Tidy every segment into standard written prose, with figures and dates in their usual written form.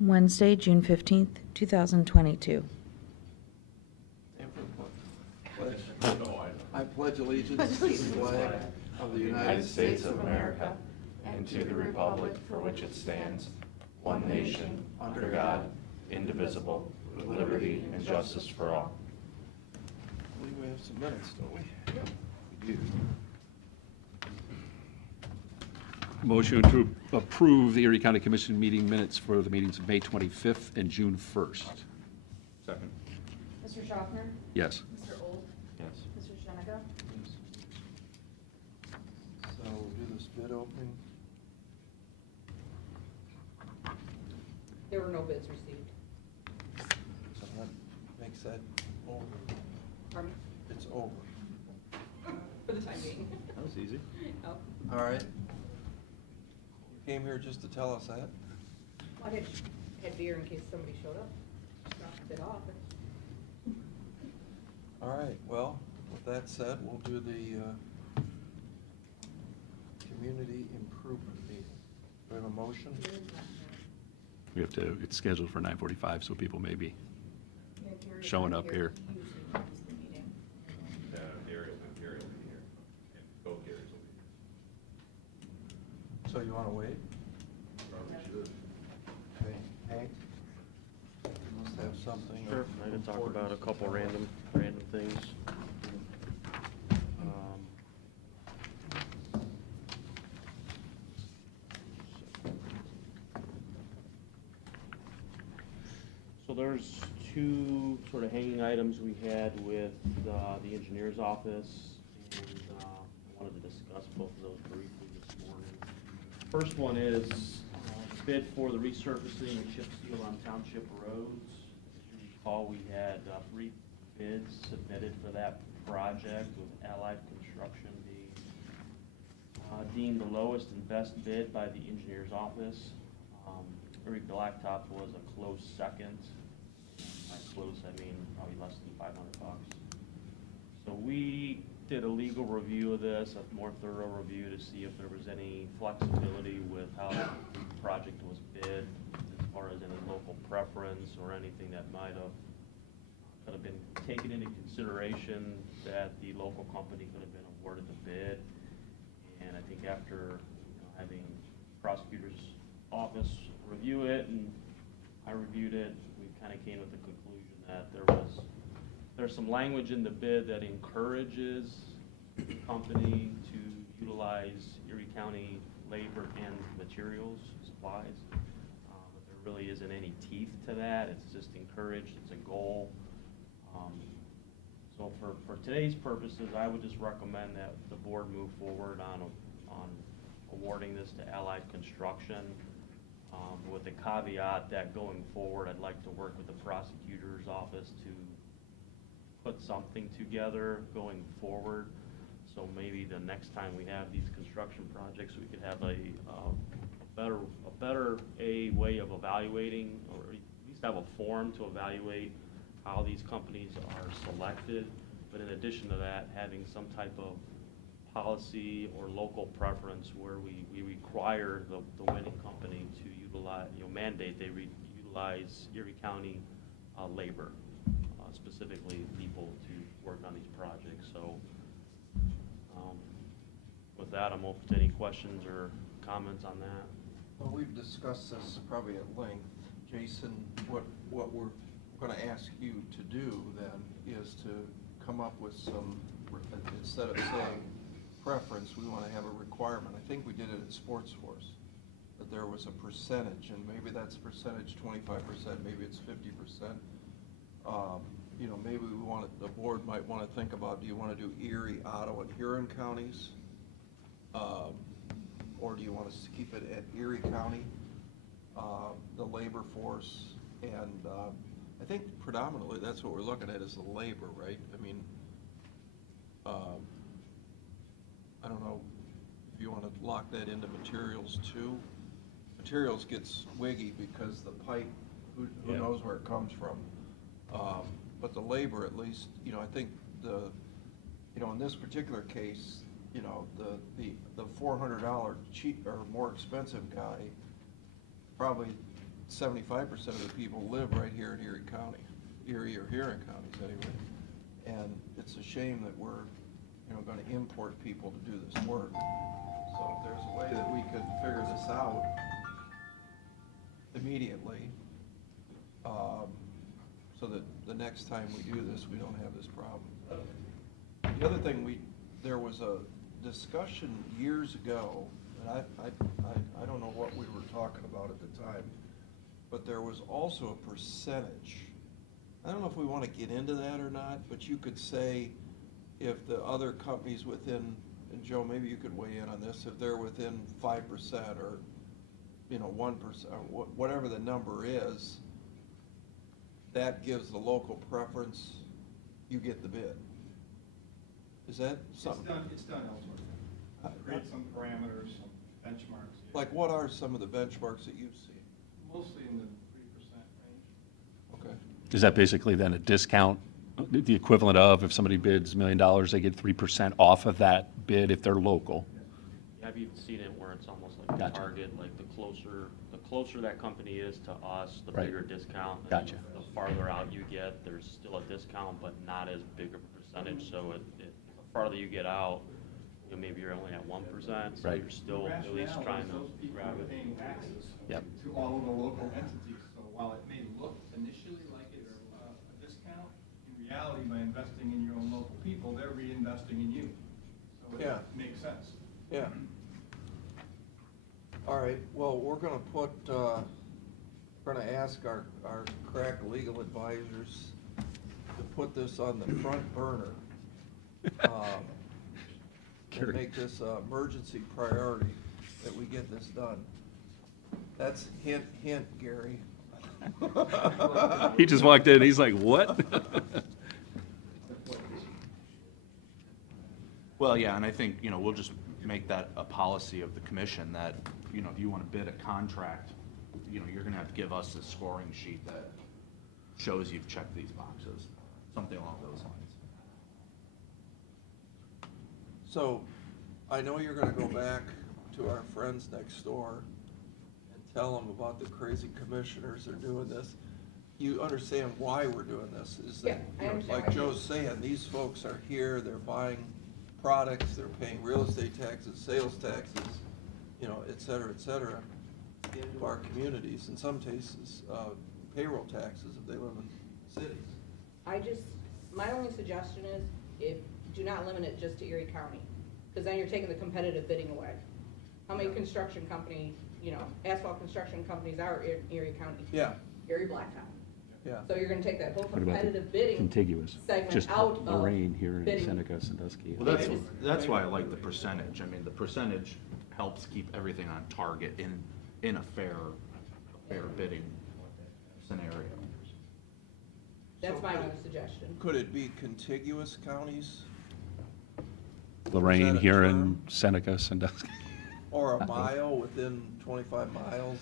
Wednesday, June 15th, 2022. I pledge allegiance to the flag of the United States of America and to the republic for which it stands, one nation, under God, indivisible, with liberty and justice for all. I believe we have some minutes, don't we? Yeah. We do. Motion to approve the Erie County Commission meeting minutes for the meetings of May 25th and June 1st. Second. Mr. Schaffner? Yes. Mr. Old? Yes. Mr. Shenaga? So we'll do this bid opening. There were no bids received. So that makes that over. Pardon? It's over. For the time being. That was easy. Oh. All right. You came here just to tell us that? Well, I had beer in case somebody showed up. Dropped a bit off. All right, well, with that said, we'll do the community improvement meeting. Do we have a motion? We have to, it's scheduled for 9:45, so people may be showing up here. Gary will be here, and both Garys will be here. So you want to wait? Probably should. Okay, Hank? You must have something. Sure, of I can talk importance about a to couple talk about. random things. So there's two sort of hanging items we had with the engineer's office, and I wanted to discuss both of those briefly this morning. First one is bid for the resurfacing and chip seal on township roads. As you recall, we had 3 bids submitted for that project, with Allied Construction being deemed the lowest and best bid by the engineer's office. Erie Blacktop was a close second. By close, I mean probably less than $500. So we did a legal review of this, a more thorough review to see if there was any flexibility with how the project was bid, as far as any local preference or anything that might have could have been taken into consideration that the local company could have been awarded the bid. And I think after having prosecutor's office review it and I reviewed it, we kind of came with the conclusion that there's some language in the bid that encourages the company to utilize Erie County labor and materials, supplies. But there really isn't any teeth to that. It's just encouraged. It's a goal. So for today's purposes, I would just recommend that the board move forward on awarding this to Allied Construction, with the caveat that going forward, I'd like to work with the prosecutor's office to put something together going forward. So maybe the next time we have these construction projects, we could have a better way of evaluating, or at least have a form to evaluate how these companies are selected. But in addition to that, having some type of policy or local preference where we require the winning company to utilize, mandate they utilize Erie County labor, specifically people to work on these projects. So with that, I'm open to any questions or comments on that. Well, we've discussed this probably at length. Jason, what we're going to ask you to do then is to come up with some, instead of saying preference, we want to have a requirement. I think we did it at Sports Force, that there was a percentage, and maybe that's percentage 25%, maybe it's 50%. Maybe the board might want to think about, do you want to do Erie, Ottawa, and Huron counties? Or do you want to keep it at Erie County, the labor force? And I think predominantly that's what we're looking at, is the labor, right? I mean, I don't know if you want to lock that into materials too. Materials gets wiggy because the pipe, who knows where it comes from. But the labor, at least, I think in this particular case, the $400 cheap or more expensive guy probably 75% of the people live right here in Erie County, Erie or Huron counties anyway. And it's a shame that we're, gonna import people to do this work. So if there's a way that we could figure this out immediately, so that the next time we do this, we don't have this problem. The other thing, there was a discussion years ago, and I don't know what we were talking about at the time, but there was also a percentage. I don't know if we want to get into that or not, but you could say if the other companies within, and Joe, maybe you could weigh in on this, if they're within 5% or 1%, or whatever the number is, that gives the local preference, you get the bid. Is that something? It's done elsewhere. Create some parameters, some benchmarks. Like, what are some of the benchmarks that you've seen? Mostly in the 3% range. Okay. Is that basically then a discount, the equivalent of if somebody bids $1 million, they get 3% off of that bid if they're local? Yeah, I've even seen it where it's almost like a Gotcha. target, like the closer that company is to us, the Right. bigger discount. And Gotcha. The farther out you get, there's still a discount, but not as big a percentage, so the farther you get out, maybe you're only at 1%, so Right. you're still The at least rationale trying is those to people grab are it. paying taxes Yep. to all of the local entities. So while it may look initially like it's a discount, in reality, by investing in your own local people, they're reinvesting in you. So it Yeah. makes sense. Yeah. All right, well, we're gonna ask our crack legal advisors to put this on the front burner. And make this an emergency priority that we get this done. That's hint, Gary. He just walked in, he's like, what? Well, yeah, and I think, we'll just make that a policy of the commission that, if you want to bid a contract, you're gonna have to give us a scoring sheet that shows you've checked these boxes, something along those lines. So, I know you're gonna go back to our friends next door and tell them about the crazy commissioners that are doing this. You understand why we're doing this, is that, Yeah, I understand like why. Joe's saying, these folks are here, they're buying products, they're paying real estate taxes, sales taxes, et cetera, into our communities, in some cases, payroll taxes if they live in cities. My only suggestion is, do not limit it just to Erie County, because then you're taking the competitive bidding away. How many construction companies, asphalt construction companies are in Erie County? Yeah, Erie Blacktop. yeah. So you're gonna take that whole What about the competitive bidding contiguous? segment Just out of Lorraine here in bidding. Seneca, Sandusky. Well, that's why I like the percentage. I mean, the percentage helps keep everything on target in a fair bidding scenario. That's my only suggestion. Could it be contiguous counties? Lorraine, Is that a Huron, term? Seneca, Sandusky. Or a mile within 25 miles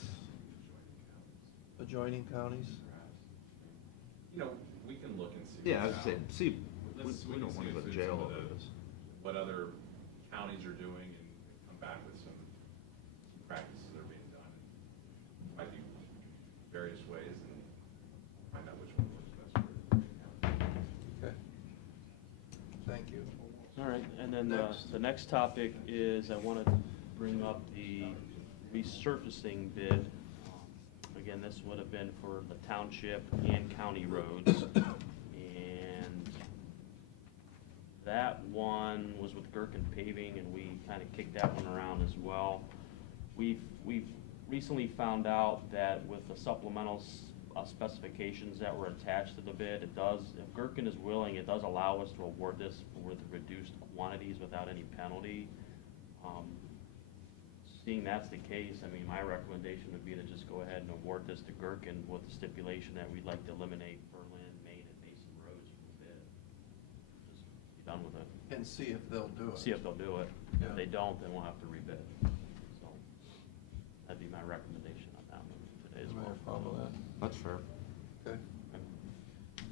adjoining counties? We can look and see. Yeah, I what's would say, out. see, we Let's- we don't can want see to go to if jail some of over the- this. What other counties are doing and come back with some practices that are being done. Might be various ways and find out which one works best for Okay. Thank you. All right, and then Next. the next topic is I want to bring up the resurfacing bid. Again, this would have been for the township and county roads. And that one was with Gherkin Paving, and we kind of kicked that one around as well. We've recently found out that with the supplemental specifications that were attached to the bid, it does, if Gherkin is willing, it does allow us to award this with reduced quantities without any penalty. Seeing that's the case, I mean, my recommendation would be to just go ahead and award this to Gherkin with the stipulation that we'd like to eliminate Berlin, Main, and Mason roads from the bid. Just be done with it. And see if they'll do it. See if they'll do it. Yeah. If they don't, then we'll have to rebid. So that'd be my recommendation on that one today as Anybody well. have a problem with that? That's fair. Okay.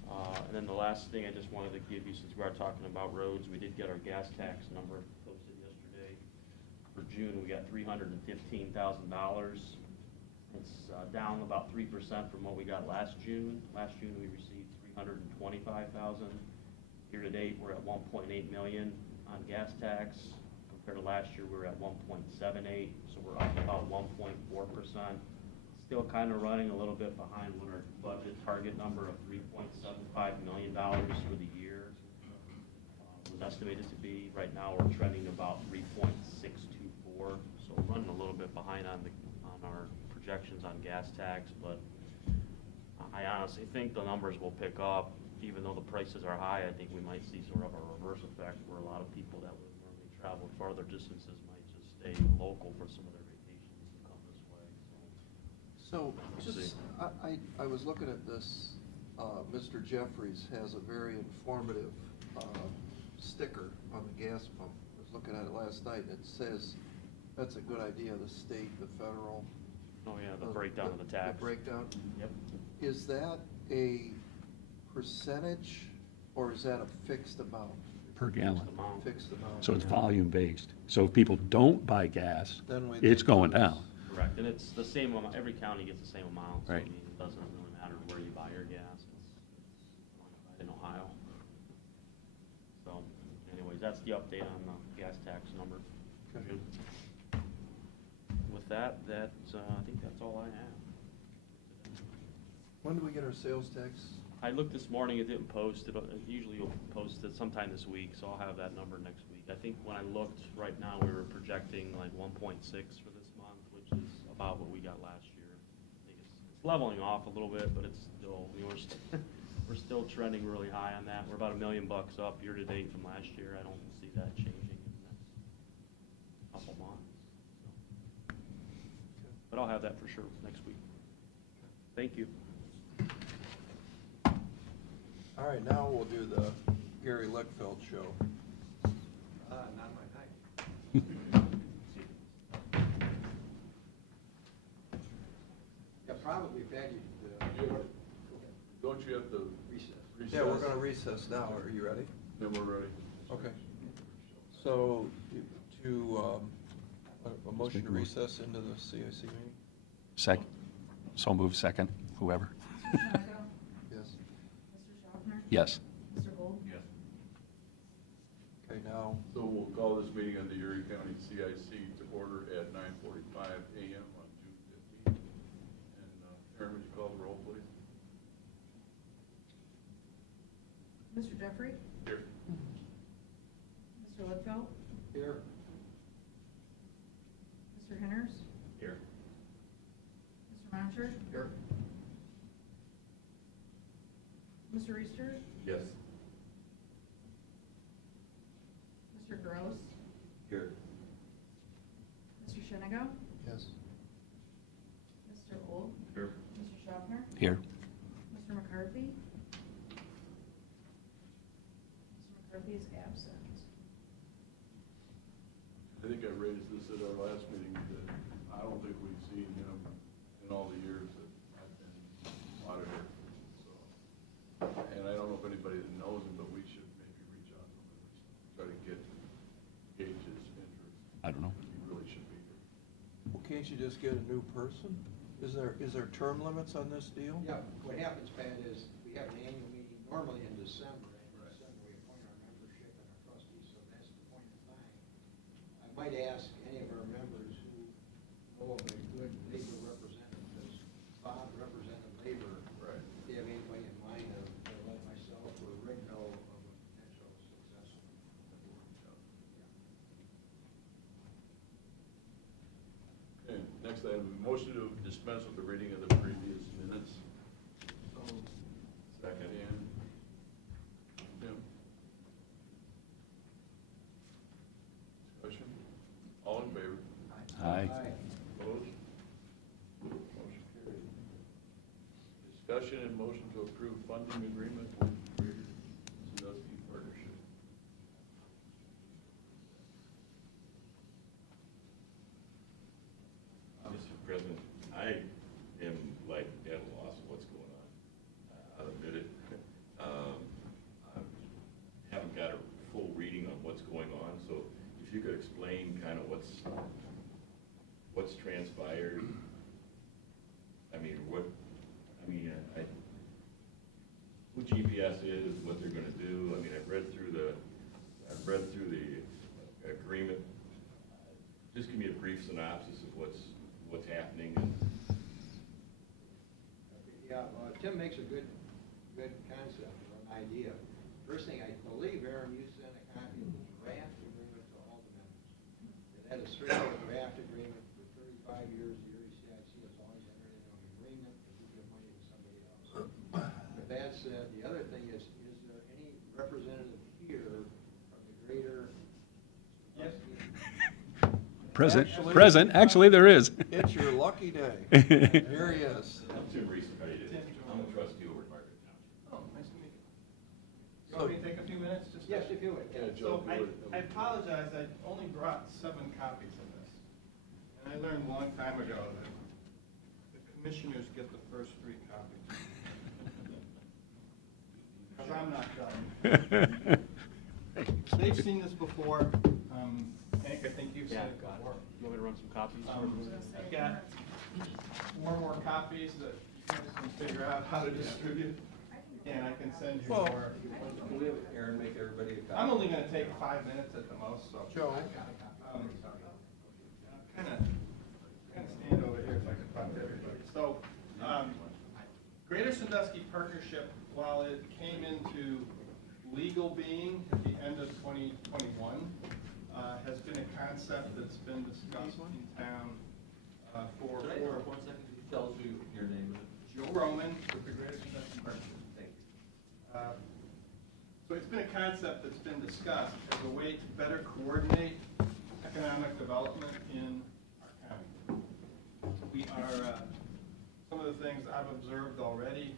And then the last thing I just wanted to give you, since we are talking about roads, we did get our gas tax number posted yesterday. For June, we got $315,000. It's down about 3% from what we got last June. Last June, we received 325,000. Year-to-date, we're at 1.8 million on gas tax. Compared to last year, we were at 1.78, so we're up about 1.4%. Still kind of running a little bit behind what our budget target number of $3.75 million for the year was estimated to be. Right now, we're trending about 3.624, so we're running a little bit behind on our projections on gas tax, but I honestly think the numbers will pick up. Even though the prices are high, I think we might see sort of a reverse effect where a lot of people that would normally travel farther distances might just stay local for some of their vacations and come this way. So, We'll see. I was looking at this, Mr. Jeffries has a very informative sticker on the gas pump. I was looking at it last night, and it says, that's a good idea, the state, the federal. Oh yeah, the breakdown of the tax. The breakdown. Yep. Is that a percentage, or is that a fixed amount? Per gallon. Amount. Fixed amount. So it's volume-based. So if people don't buy gas, Then we- it's going down. Correct, and it's the same amount, every county gets the same amount, so I Right. mean, it doesn't really matter where you buy your gas, it's in Ohio. So, anyways, that's the update on the gas tax number. Okay. With that, I think that's all I have. When do we get our sales tax? I looked this morning, it didn't post, it usually will post it sometime this week, so I'll have that number next week. I think when I looked, right now, we were projecting like 1.6 for this month, which is about what we got last year. I think it's leveling off a little bit, but it's still, we're still trending really high on that. We're about $1 million up year-to-date from last year. I don't see that changing in the next couple months. So. But I'll have that for sure next week. Thank you. All right, now we'll do the Gary Lickfeld show. Not my night. Yeah, probably Peggy. Don't you have to Recess. recess? Yeah, we're gonna recess now. Are you ready? Then we're ready. Okay. So, a motion to recess into the CIC meeting? So move second, whoever. Mr. Shenango? Yes. Mr. Schaffner? Yes. Mr. Gold? Yes. Okay, now, So we'll call this meeting of the Erie County CIC to order at 9:45 a.m. on June 15th. And Aaron, would you call the roll, please? Mr. Jeffrey? Here. Mr. Littfeld? Here. Mr. Henners? Here. Mr. Monsher? Here. Mr. Reister? Yes. Mr. Gross? Here. Mr. Shenango? yes. Mr. Old? Here. Mr. Schaffner? Here. Mr. McCarthy? Mr. McCarthy is absent. I think I raised this at our last meeting, that I don't think we've seen him in all the years that I've been auditor. So, and I don't know if anybody that knows him, but we should maybe reach out to him and try to gauge his interest. I don't know. He really should be here. Well, can't you just get a new person? Is there term limits on this deal? Yeah, what happens, Pat, is we have an annual meeting normally in December, and in December we appoint our membership and our trustees, so that's the point in time. I might ask any of our members who know of a good labor representative, because Bob represented labor. Right. If you have anybody in mind of, like myself or Rick know of a potential successor. Okay, next item, motion to dispense with the reading of the previous minutes. Second. Dan? Tim? Discussion? All in favor? Aye. Opposed? Motion carried. Discussion and motion to approve funding agreement with Greater Sandusky Partnership. Mr. President, I am like at a loss of what's going on. I'll admit it. I haven't got a full reading on what's going on, so if you could explain kind of what's transpired. is, what they're gonna do. I mean, I've read through the agreement. Just give me a brief synopsis of what's happening. Yeah, Tim makes a good concept or an idea. First thing, I believe, Aaron, you sent a copy of the draft agreement to all the members. It had a straight draft agreement for 35 years. The Erie CIC has always entered into an agreement if you give money to somebody else. With that said, the other thing is there any representative here from the greater? Yes. Actually, there is. It's your lucky day. Here he is. I'm Tim Reese, how you doing? Tim Jones. I'm a trustee over at Market Township. Oh, nice to meet you. You want me to take a few minutes? Just Yes, if you would. Yeah, So Joe, I apologize, I only brought 7 copies of this. And I learned a long time ago that the commissioners get the first 3 copies. Because I'm not done. They've seen this before. Hank, I think you've seen Yeah, it got before. You want me to run some copies? I've got 4 more copies that you guys can figure out how to distribute. And I can send you Well- more. Can we have Aaron make everybody a copy? I'm only gonna take 5 minutes at the most, so. Joe? Kind of stand over here if I can find everybody. So, Greater Sandusky Partnership, while it came into legal being at the end of 2021, has been a concept that's been discussed in town for. Can I interrupt 1 second? Tell us your name. Joe Roman with the Greater Sandusky Partnership. Thank you. So it's been a concept that's been discussed as a way to better coordinate economic development in our county. We are, some of the things I've observed already,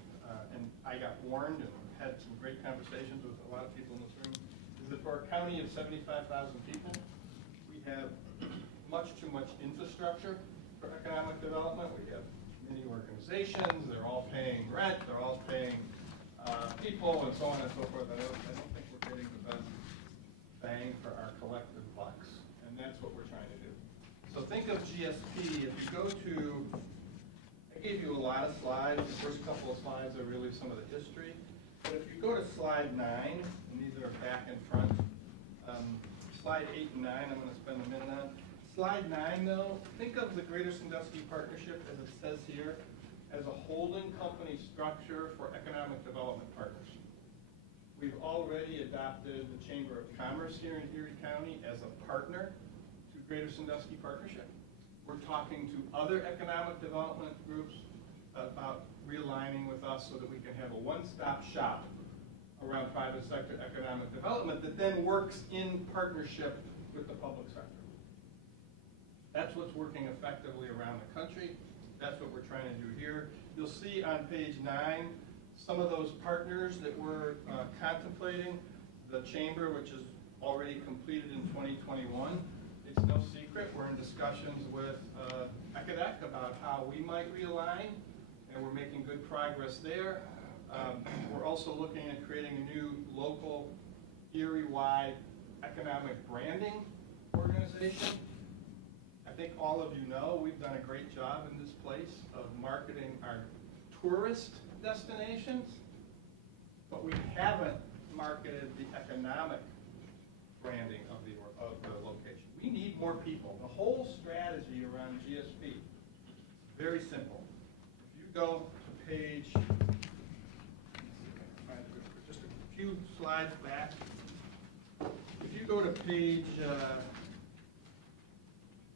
and I got warned and had some great conversations with a lot of people in this room, is that for a county of 75,000 people, we have much too much infrastructure for economic development. We have many organizations, they're all paying rent, they're all paying people, and so on and so forth. I don't think we're getting the best bang for our collective bucks, and that's what we're trying to do. So think of GSP. If you go to, I gave you a lot of slides. The first couple of slides are really some of the history. But if you go to slide 9, and these are back and front, slide 8 and 9, I'm going to spend a minute on. Slide 9, though, think of the Greater Sandusky Partnership, as it says here, as a holding company structure for economic development partners. We've already adopted the Chamber of Commerce here in Erie County as a partner to Greater Sandusky Partnership. We're talking to other economic development groups about realigning with us so that we can have a one-stop shop around private sector economic development that then works in partnership with the public sector. That's what's working effectively around the country. That's what we're trying to do here. You'll see on page 9 some of those partners that we're contemplating. The chamber, which is already completed in 2021. It's no secret. We're in discussions with ECADEC about how we might realign, and we're making good progress there. We're also looking at creating a new local Erie-wide economic branding organization. I think all of you know we've done a great job in this place of marketing our tourist destinations, but we haven't marketed the economic branding of the location. We need more people. The whole strategy around GSP, very simple. If you go to page, just a few slides back, if you go to page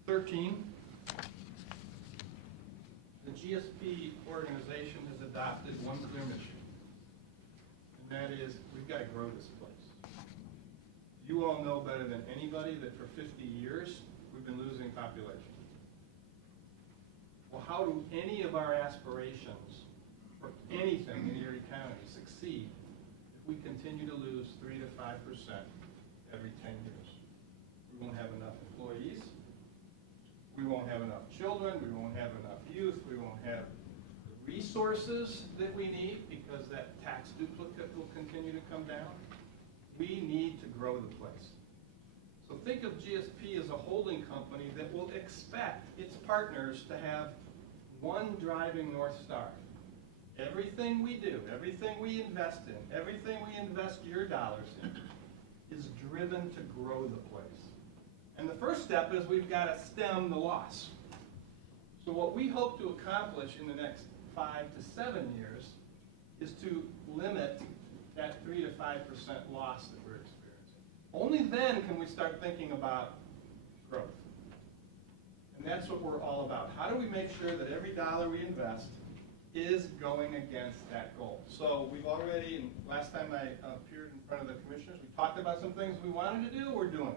13, the GSP organization has adopted one clear mission, and that is we've got to grow this place. You all know better than anybody that for 50 years we've been losing population. Well, how do any of our aspirations for anything in Erie County succeed if we continue to lose 3 to 5% every 10 years? We won't have enough employees. We won't have enough children, we won't have enough youth, we won't have the resources that we need because that tax duplicate will continue to come down. We need to grow the place. So think of GSP as a holding company that will expect its partners to have one driving North Star. everything we do, everything we invest in, everything we invest your dollars in, is driven to grow the place. And the first step is we've got to stem the loss. So what we hope to accomplish in the next 5 to 7 years is to limit that 3 to 5% loss that we're experiencing. Only then can we start thinking about growth. And that's what we're all about. How do we make sure that every dollar we invest is going against that goal? So we've already, and last time I appeared in front of the commissioners, we talked about some things we wanted to do, we're doing.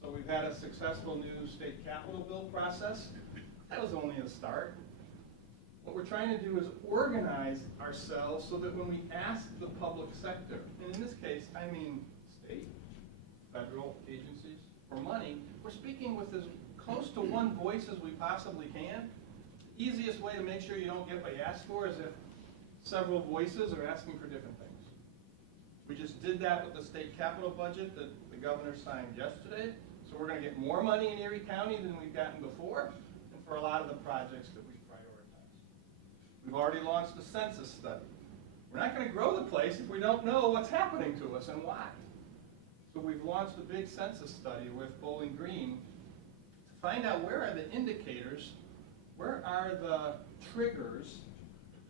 So we've had a successful new state capital bill process. That was only a start. What we're trying to do is organize ourselves so that when we ask the public sector, and in this case, I mean state, federal agencies, for money, we're speaking with as close to one voice as we possibly can. The easiest way to make sure you don't get what you ask for is if several voices are asking for different things. We just did that with the state capital budget that the governor signed yesterday. So we're going to get more money in Erie County than we've gotten before, and for a lot of the projects that we prioritize. We've already launched a census study. We're not going to grow the place if we don't know what's happening to us and why. So we've launched a big census study with Bowling Green to find out where are the indicators, where are the triggers,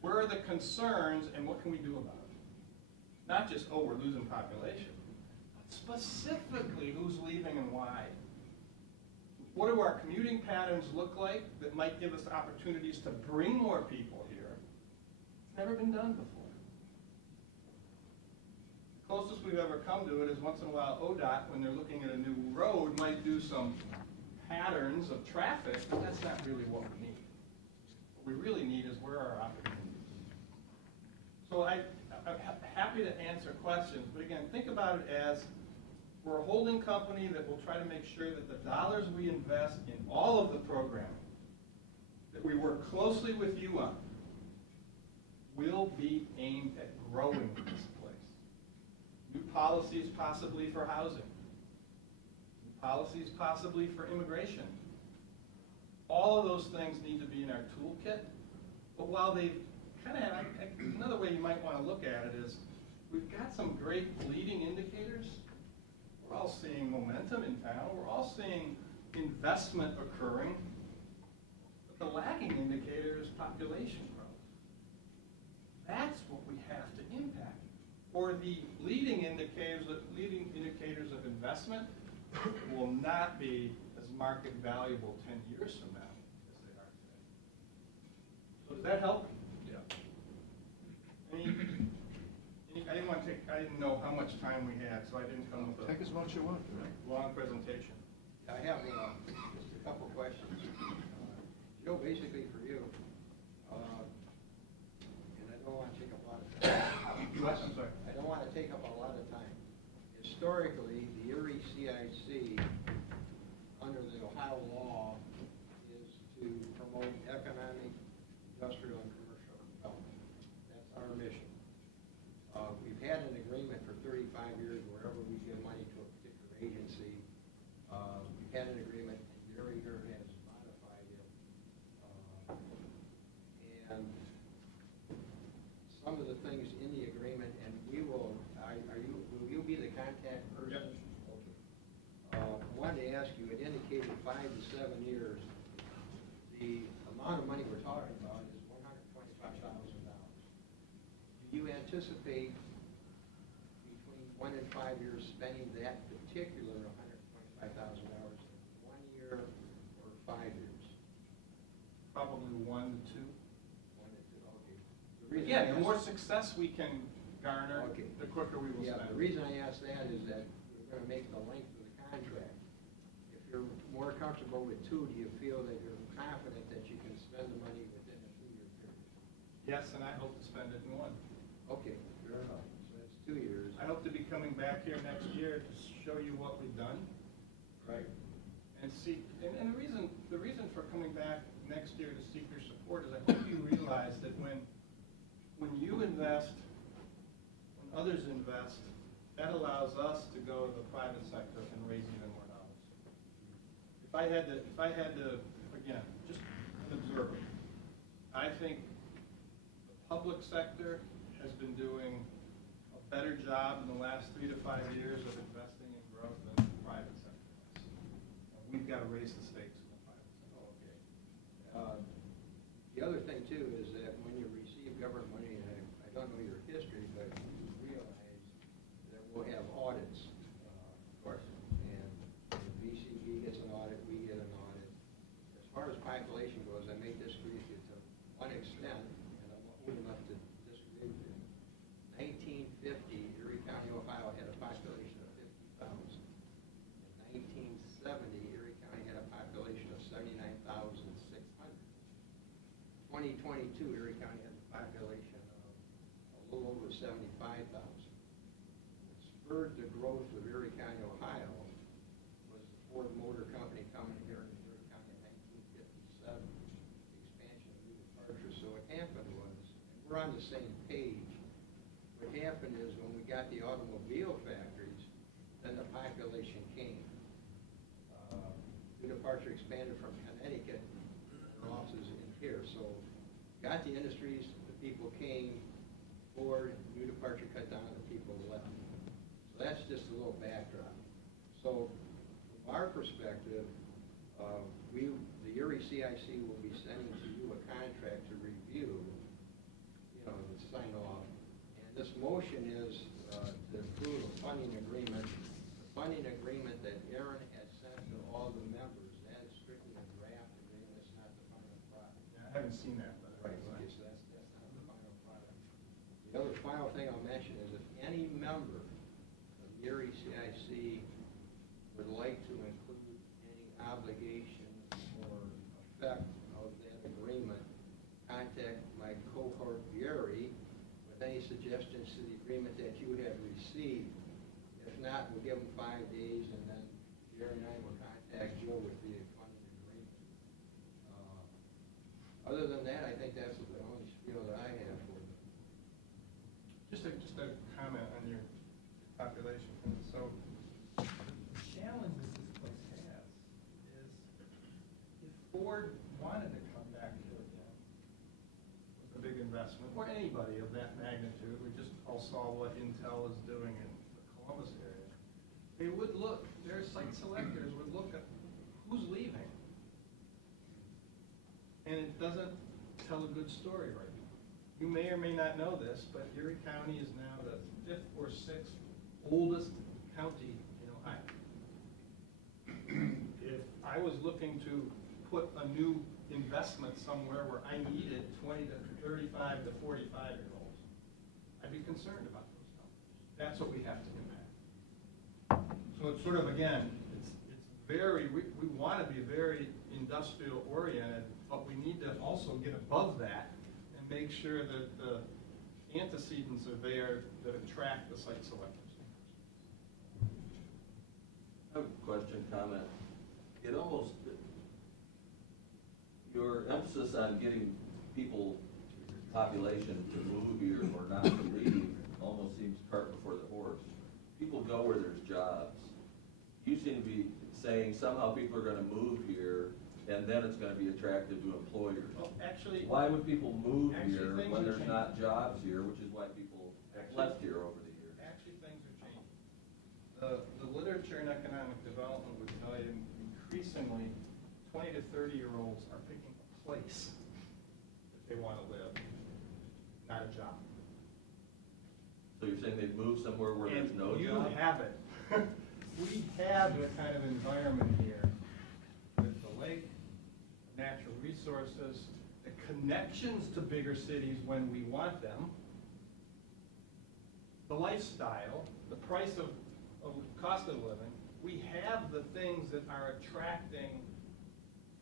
where are the concerns, and what can we do about it? Not just, oh, we're losing population, but specifically who's leaving and why. What do our commuting patterns look like that might give us opportunities to bring more people here? It's never been done before. The closest we've ever come to it is once in a while ODOT, when they're looking at a new road, might do some patterns of traffic, but that's not really what we need. What we really need is where are our opportunities. So I'm happy to answer questions, but again, think about it as we're a holding company that will try to make sure that the dollars we invest in all of the programming that we work closely with you on will be aimed at growing this place. New policies possibly for housing. New policies possibly for immigration. All of those things need to be in our toolkit. But while they've kind of, another way you might want to look at it is, we've got some great leading indicators. We're all seeing momentum in town. We're all seeing investment occurring. But the lagging indicator is population growth. That's what we have to impact. Or the leading indicators of investment will not be as market valuable 10 years from now as they are today. So does that help? Yeah. I didn't know how much time we had, so I didn't come with Take as much as you want. a long presentation. I have just a couple questions. Joe, basically for you, and I don't want to take up a lot of time. I'm sorry. I don't want to take up a lot of time. Historically, the Erie CIC, under the Ohio law, is to promote economic, industrial, and commercial development. That's our mission. We've had an agreement for 35 years wherever we give money to a particular agency. We've had an agreement, and Erie here has modified it. And some of the things in the agreement, and we will, will you be the contact person? Yep. Okay. I wanted to ask you, it indicated 5 to 7 years. The amount of money we're talking about is $125,000. Do you anticipate between 1 and 5 years spending that particular $125,000 in 1 year or 5 years? Probably 1 to 2. 1 to 2, okay. Again, the more success we can garner, Okay. the quicker we will Yeah, spend. the reason I ask that is that we're going to make the length of the contract. If you're more comfortable with 2, do you feel that you're confident that you can spend the money within a 2-year period? Yes, and I hope to spend it in 1. Okay, fair enough. So that's 2 years. I hope to be coming back here next year to show you what we've done. Right. And see, and the reason for coming back next year to seek your support is I hope you realize that when you invest, when others invest, that allows us to go to the private sector and raise even more dollars. If I had to, again, just an observer, I think the public sector has been doing a better job in the last 3 to 5 years of investing in growth than the private sector has. We've got to raise the stakes in the private sector. Okay. The other thing too is that when you receive government money, and I don't know your history, but you realize that we'll have audits, of course, and the VCB gets an audit, we get an audit. As far as population goes, I may disagree with you to one extent, and I'm old enough to disagree with you. 1950, Erie County, Ohio had a population of 50,000. In 1970, Erie County had a population of 79,600. 2022, Erie County has a population of a little over 75,000. What spurred the growth of Erie County, Ohio was the Ford Motor Company coming here in Erie County in 1957, the expansion of new departures. So what happened was, and we're on the same page, what happened is when we got the automobile factories, then the population came. New departure expanded from Connecticut, their offices in here. So got the industries, the people came, Ford, new departure cut down, the people left. So that's just a little backdrop. So from our perspective, the Erie CIC will be sending to you a contract to review, to sign off. And this motion is to approve a funding agreement. The funding agreement that Aaron had sent to all the members, that is strictly a draft agreement, it's not the final product. Yeah, I haven't seen that. Right, okay, so that's not the final product. The other final thing I'll mention is if any member of the Erie CIC would like to include any obligations or effect of that agreement, contact my cohort Erie with any suggestions to the agreement that you have received. If not, we'll give them 5 days, and then Jerry and I will contact Joe with the funding agreement. Other than that, I think that's the only spiel that I have for you. Just a comment on your population. So the challenge that this place has is if Ford wanted to come back here again with a big investment, or anybody of that magnitude, we just all saw what Intel is doing in the Columbus area, they would look, their site selectors would look at who's leaving. And it doesn't tell a good story right now. You may or may not know this, but Erie County is now the 5th or 6th oldest county in Ohio. If I was looking to put a new investment somewhere where I needed 20 to 35 to 45-year-olds, I'd be concerned about those numbers. That's what we have to impact. So it's sort of, again, it's very, we want to be very industrial oriented, but we need to also get above that and make sure that the antecedents are there that attract the site selectors. I have a question, comment. It almost, your emphasis on getting people, population to move here or not to leave almost seems cart before the horse. People go where there's jobs. You seem to be saying somehow people are going to move here and then it's going to be attractive to employers. Well, actually, why would people move here things when are there's changing. not jobs here, which is why people left here over the years? actually things are changing. The literature in economic development would tell you increasingly 20 to 30-year-olds are picking a place if they want to live, not a job. So you're saying they've moved somewhere where there's no you job? have it. We have the kind of environment here with the lake, natural resources, the connections to bigger cities when we want them, the lifestyle, the price of cost of living. We have the things that are attracting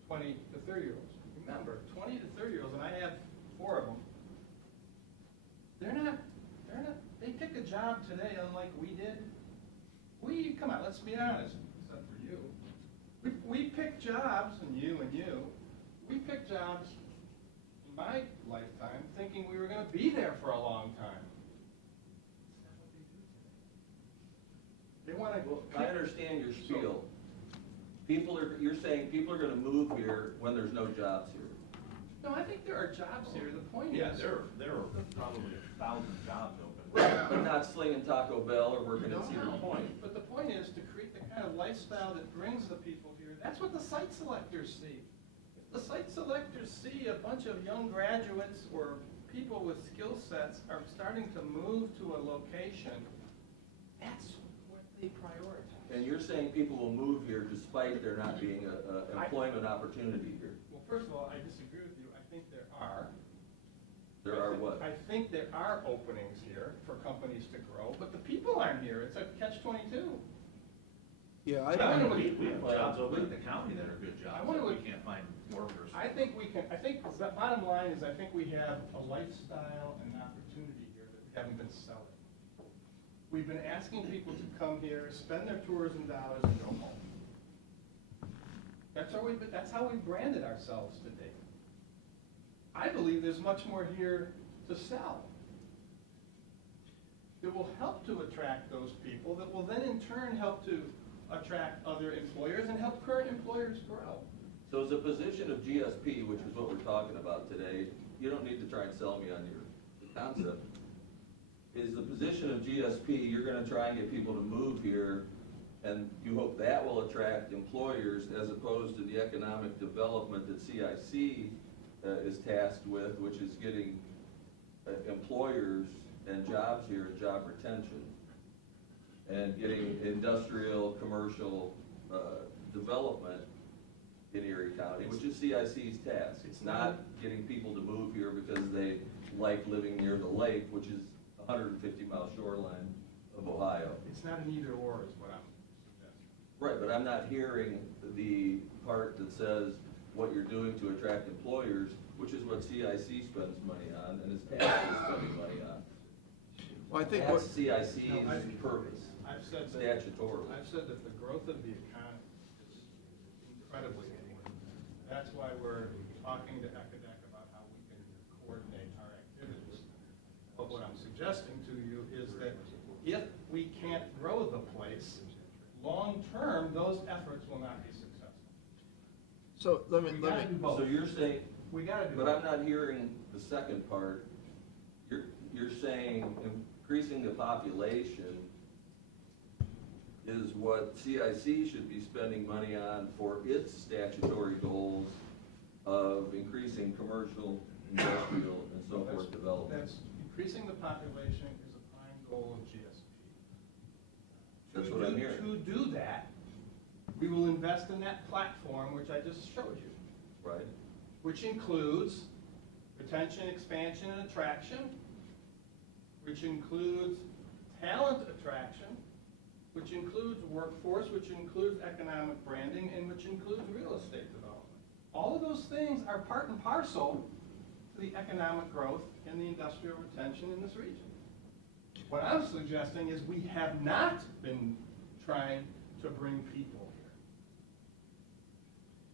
20 to 30-year-olds. Remember, 20 to 30-year-olds, and I have 4 of them, they pick a job today unlike we did. Come on, let's be honest, except for you. We pick jobs, and you, we picked jobs in my lifetime thinking we were going to be there for a long time. They want to. Well, I understand your spiel. You're saying people are going to move here when there's no jobs here. No, I think there are jobs here. The point Yeah, is. there are probably 1,000 jobs open. But not slinging Taco Bell or working at Cedar Point. But the point is to create the kind of lifestyle that brings the people here. That's what the site selectors see. If the site selectors see a bunch of young graduates or people with skill sets are starting to move to a location, that's what they prioritize. And you're saying people will move here despite there not being a employment opportunity here? Well, first of all, I disagree with you. I think there are. There are what? I think there are openings here for companies to grow, but the people aren't here. It's a catch-22. Yeah, I wonder what- We have jobs open in the county that are good jobs, wonder but we what- can't find workers. I think we can, I think the bottom line is I think we have a lifestyle and opportunity here that we haven't been selling. We've been asking people to come here, spend their tourism dollars and go home. That's how we've branded ourselves to date. I believe there's much more here to sell that will help to attract those people, that will then in turn help to attract other employers and help current employers grow. So as a position of GSP, which is what we're talking about today, you don't need to try and sell me on your concept. Is the position of GSP, you're gonna try and get people to move here, and you hope that will attract employers as opposed to the economic development that CIC is tasked with, which is getting employers and jobs here, and job retention, and getting industrial, commercial development in Erie County, which is CIC's task. It's not getting people to move here because they like living near the lake, which is 150-mile shoreline of Ohio. It's not an either or is what I'm suggesting. Right, but I'm not hearing the part that says what you're doing to attract employers, which is what CIC spends money on and is tasked with spending money on. Well, I think what, That's CIC's purpose, I've said that. statutorily. I've said that the growth of the economy is incredibly important. That's why we're talking to ECADEC about how we can coordinate our activities. But what I'm suggesting to you is that if we can't grow the place, long-term, those efforts will not be successful. so let me, We gotta do both. So you're saying, We gotta do but both. I'm not hearing the second part. You're saying increasing the population is what CIC should be spending money on for its statutory goals of increasing commercial, industrial, and so forth development. That's, increasing the population is a prime goal of GSP. That's what I'm hearing. To do that, we will invest in that platform, which I just showed you, Right? which includes retention, expansion, and attraction, which includes talent attraction, which includes workforce, which includes economic branding, and which includes real estate development. All of those things are part and parcel to the economic growth and the industrial retention in this region. What I'm suggesting is we have not been trying to bring people here.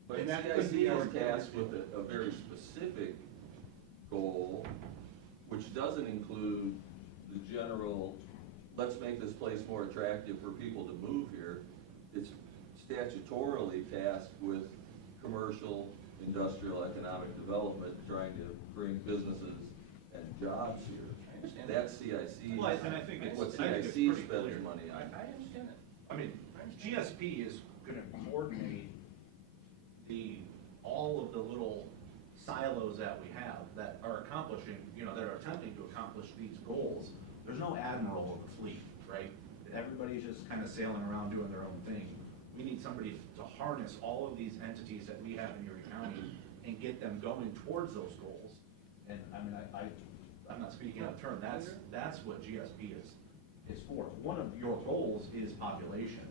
But And that could CIC be our is tasked with a very specific goal, which doesn't include the general, let's make this place more attractive for people to move here. It's statutorily tasked with commercial, industrial, economic development, trying to bring businesses and jobs here. I understand. That's CIC's, Well, and I think it's- what I think it's CIC pretty spends clear. money on. I understand it. I mean, GSP is gonna coordinate all of the little silos that we have that are accomplishing, that are attempting to accomplish these goals. There's no admiral of the fleet, right? Everybody's just kind of sailing around doing their own thing. We need somebody to harness all of these entities that we have in Erie County and get them going towards those goals. And I mean, I'm not speaking out of turn, that's what GSP is for. One of your goals is population,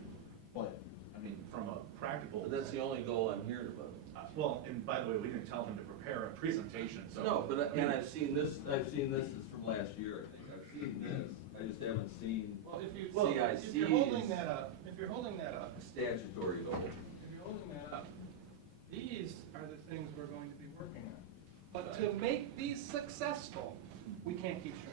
but, I mean, from a practical. But that's the only goal I'm hearing about. Well, and by the way, we didn't tell him to prepare a presentation, so. No, but, and I've seen this is from last year, I think. I've seen this, I just haven't seen Well, if you're CIC's holding that up, if you're holding that up, statutory goal. if you're holding that up, these are the things we're going to be working on. But to make these successful, we can't keep shrinking.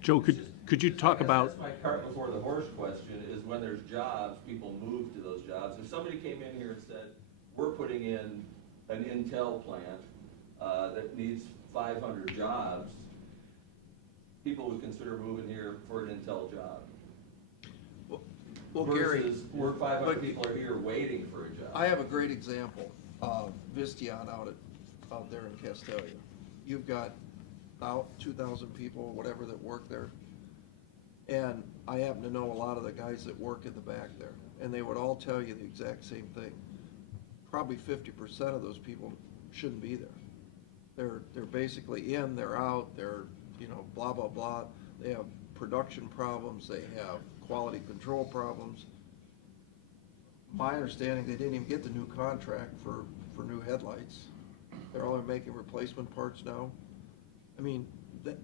Joe, could you talk I guess about, that's my cart before the horse question, is when there's jobs, people move to those jobs. If somebody came in here and said, we're putting in an Intel plant that needs 500 jobs, people would consider moving here for an Intel job. Well, Gary, Versus where 500 but people are here waiting for a job. I have a great example. Vistion out there in Castelia. You've got about 2,000 people, whatever, that work there. And I happen to know a lot of the guys that work in the back there, and they would all tell you the exact same thing. Probably 50% of those people shouldn't be there. They're basically in, they're out, they're, blah, blah, blah. They have production problems, they have quality control problems. My understanding, they didn't even get the new contract for new headlights. They're only making replacement parts now. I mean,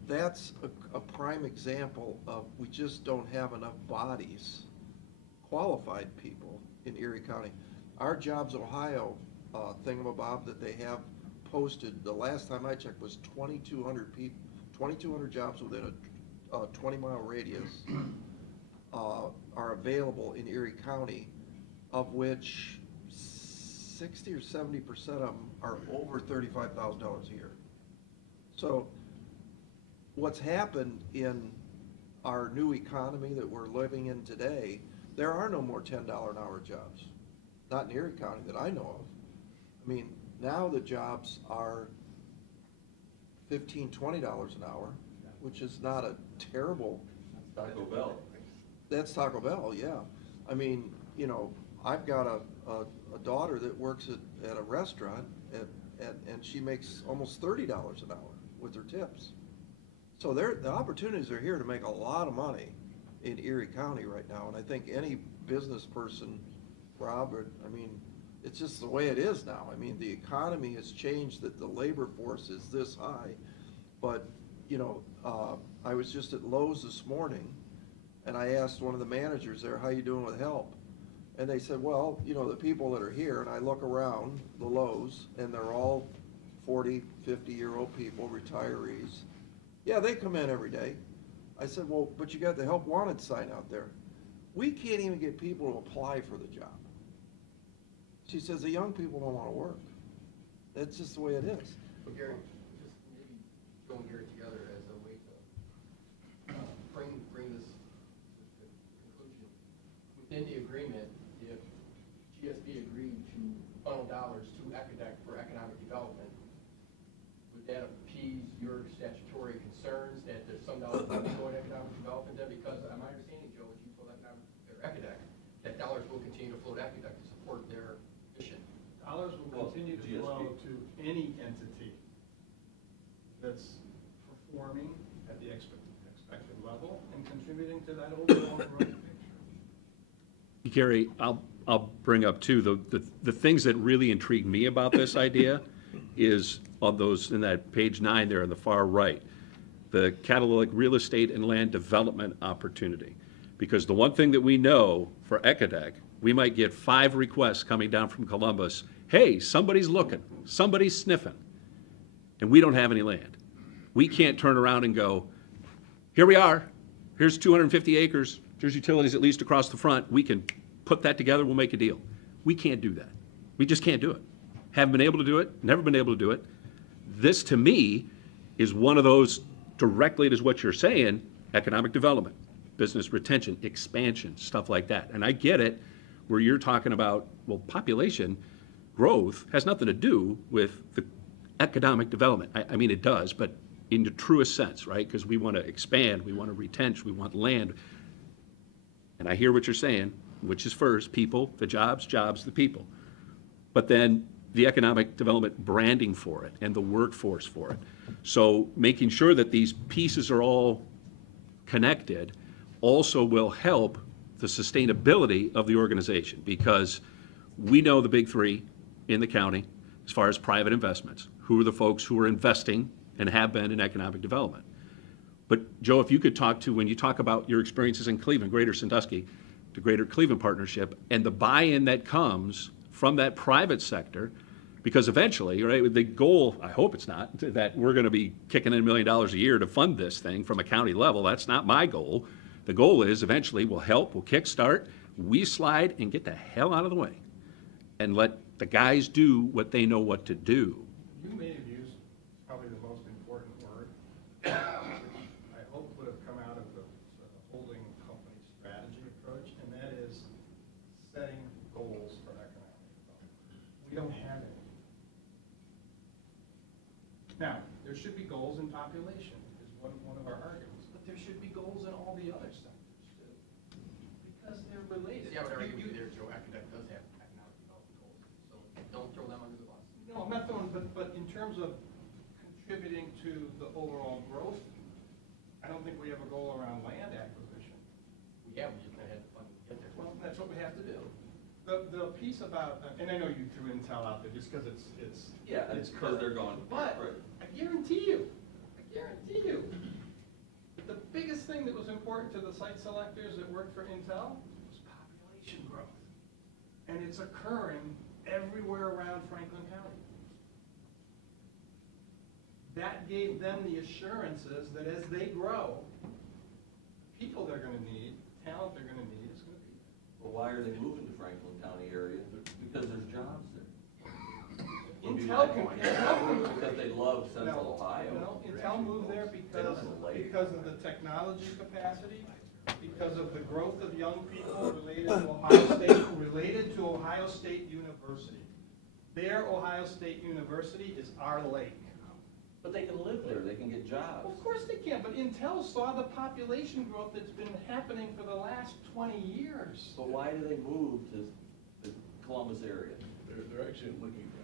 that's a prime example of we just don't have enough bodies, qualified people in Erie County. Our Jobs Ohio thingamabob that they have posted, the last time I checked, was 2,200 people, 2,200 jobs within a 20-mile radius are available in Erie County, of which 60 or 70% of them are over $35,000 a year. So what's happened in our new economy that we're living in today, there are no more $10 an hour jobs. Not in Erie County that I know of. I mean, now the jobs are $15, $20 an hour, which is not a terrible. Taco Bell. That's Taco Bell, yeah. I mean, I've got a daughter that works at a restaurant, and she makes almost $30 an hour with her tips. So the opportunities are here to make a lot of money in Erie County right now, and I think any business person, Rob, it's just the way it is now. I mean, the economy has changed, that the labor force is this high, but, I was just at Lowe's this morning, and I asked one of the managers there, how you doing with help? And they said, well, the people that are here, and I look around the Lowe's, and they're all 40, 50-year-old people, retirees. Yeah, they come in every day. I said, well, but you got the help wanted sign out there. We can't even get people to apply for the job. She says, the young people don't want to work. That's just the way it is. Well, Gary, just maybe going here together as a way to bring this to conclusion. Within the agreement, if GSB agreed to funnel dollars to ECADEC for economic development, would that appease your statutory concerns that there's some dollars that will go in economic development then? Because my understanding, Joe, is you pull ECADEC, that dollars will continue to flow to ECADEC to support their mission. Dollars will continue to flow to any entity that's performing at the expected level and contributing to that overall growth picture. Gary, I'll bring up too, the things that really intrigue me about this idea is on those, in that page 9 there on the far right, the catalytic real estate and land development opportunity. Because the one thing that we know for ECADEC, we might get 5 requests coming down from Columbus. Hey, somebody's looking, somebody's sniffing, and we don't have any land. We can't turn around and go, here we are, here's 250 acres, there's utilities at least across the front, we can put that together, we'll make a deal. We can't do that. We just can't do it. Haven't been able to do it, never been able to do it. This, to me, is one of those, directly to what you're saying, economic development, business retention, expansion, stuff like that. And I get it, where you're talking about, well, population growth has nothing to do with the economic development. I mean, it does, but in the truest sense, right? Because we want to expand, we want to retain, we want land. And I hear what you're saying, which is first, people, the jobs, the people. But then the economic development branding for it and the workforce for it. So making sure that these pieces are all connected also will help the sustainability of the organization, because we know the big 3 in the county as far as private investments. Who are the folks who are investing and have been in economic development? But Joe, if you could talk to, when you talk about your experiences in Cleveland, Greater Sandusky, the Greater Cleveland Partnership, and the buy-in that comes from that private sector, because eventually, right, the goal, I hope it's not, that we're going to be kicking in $1 million a year to fund this thing from a county level. That's not my goal. The goal is eventually we'll help, we'll kickstart, we slide and get the hell out of the way and let The guys do what they know what to do. You may have used probably the most important word, which I hope would have come out of the holding company strategy approach, and that is setting goals for economic development. We don't have any. Now, there should be goals in population, is one of our arguments, but there should be goals in all the other sectors too, because they're related. Yeah, but I agree with you there, Joe, Academic does have economic development goals, so don't throw them under the bus. No, I'm not throwing, but in terms of contributing to the overall growth, I don't think we have a goal around land acquisition. We have, we just gotta have the funding to get there. Well, that's what we have to do. The piece about, and I know you threw Intel out there just because it's. Yeah, it's because they're going. But right. I guarantee you, that the biggest thing that was important to the site selectors that worked for Intel was population growth. And it's occurring everywhere around Franklin County. That gave them the assurances that as they grow, the people they're gonna need, talent they're gonna need is gonna be there. Well, why are they moving to Franklin County area? Because there's jobs there. Would be my Intel can, point. Intel Because they love Central No, Ohio. no, Intel moved there because of the technology capacity, because of the growth of young people related to Ohio State University. Their Ohio State University is our lake. But they can live there, they can get jobs. Well, of course they can, but Intel saw the population growth that's been happening for the last 20 years. But why do they move to the Columbus area? They're actually looking down.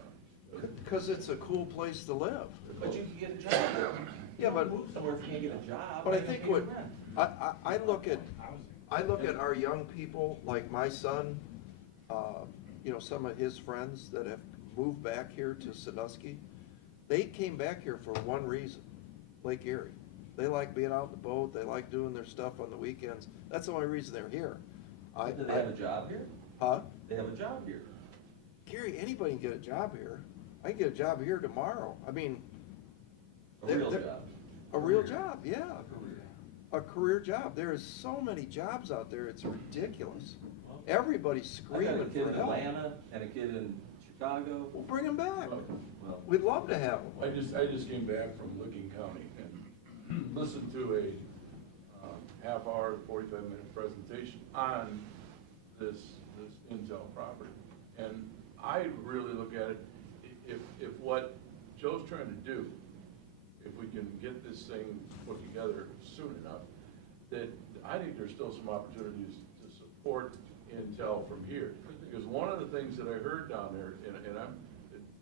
Because it's a cool place to live. But you can get a job there. Yeah, but- You don't move somewhere if you can't get a job. But I how think you gonna what, pay rent? I look at our young people, like my son, some of his friends that have moved back here to Sandusky, they came back here for one reason, Lake Erie. They like being out in the boat, they like doing their stuff on the weekends. That's the only reason they're here. Do they have a job here? Huh? They have a job here. Gary, anybody can get a job here. I can get a job here tomorrow. I mean, A They're- real they're- job. a real job, yeah. A career. A career job. There is so many jobs out there, it's ridiculous. Everybody's I got a screaming kid for in help. Atlanta and a kid in Chicago. Well, bring them back. Well, We'd love to have them. I just came back from Licking County and listened to a half-hour, 45-minute presentation on this Intel property. And I really look at it, if what Joe's trying to do, if we can get this thing put together soon enough, that I think there's still some opportunities to support Intel from here. Because one of the things that I heard down there, and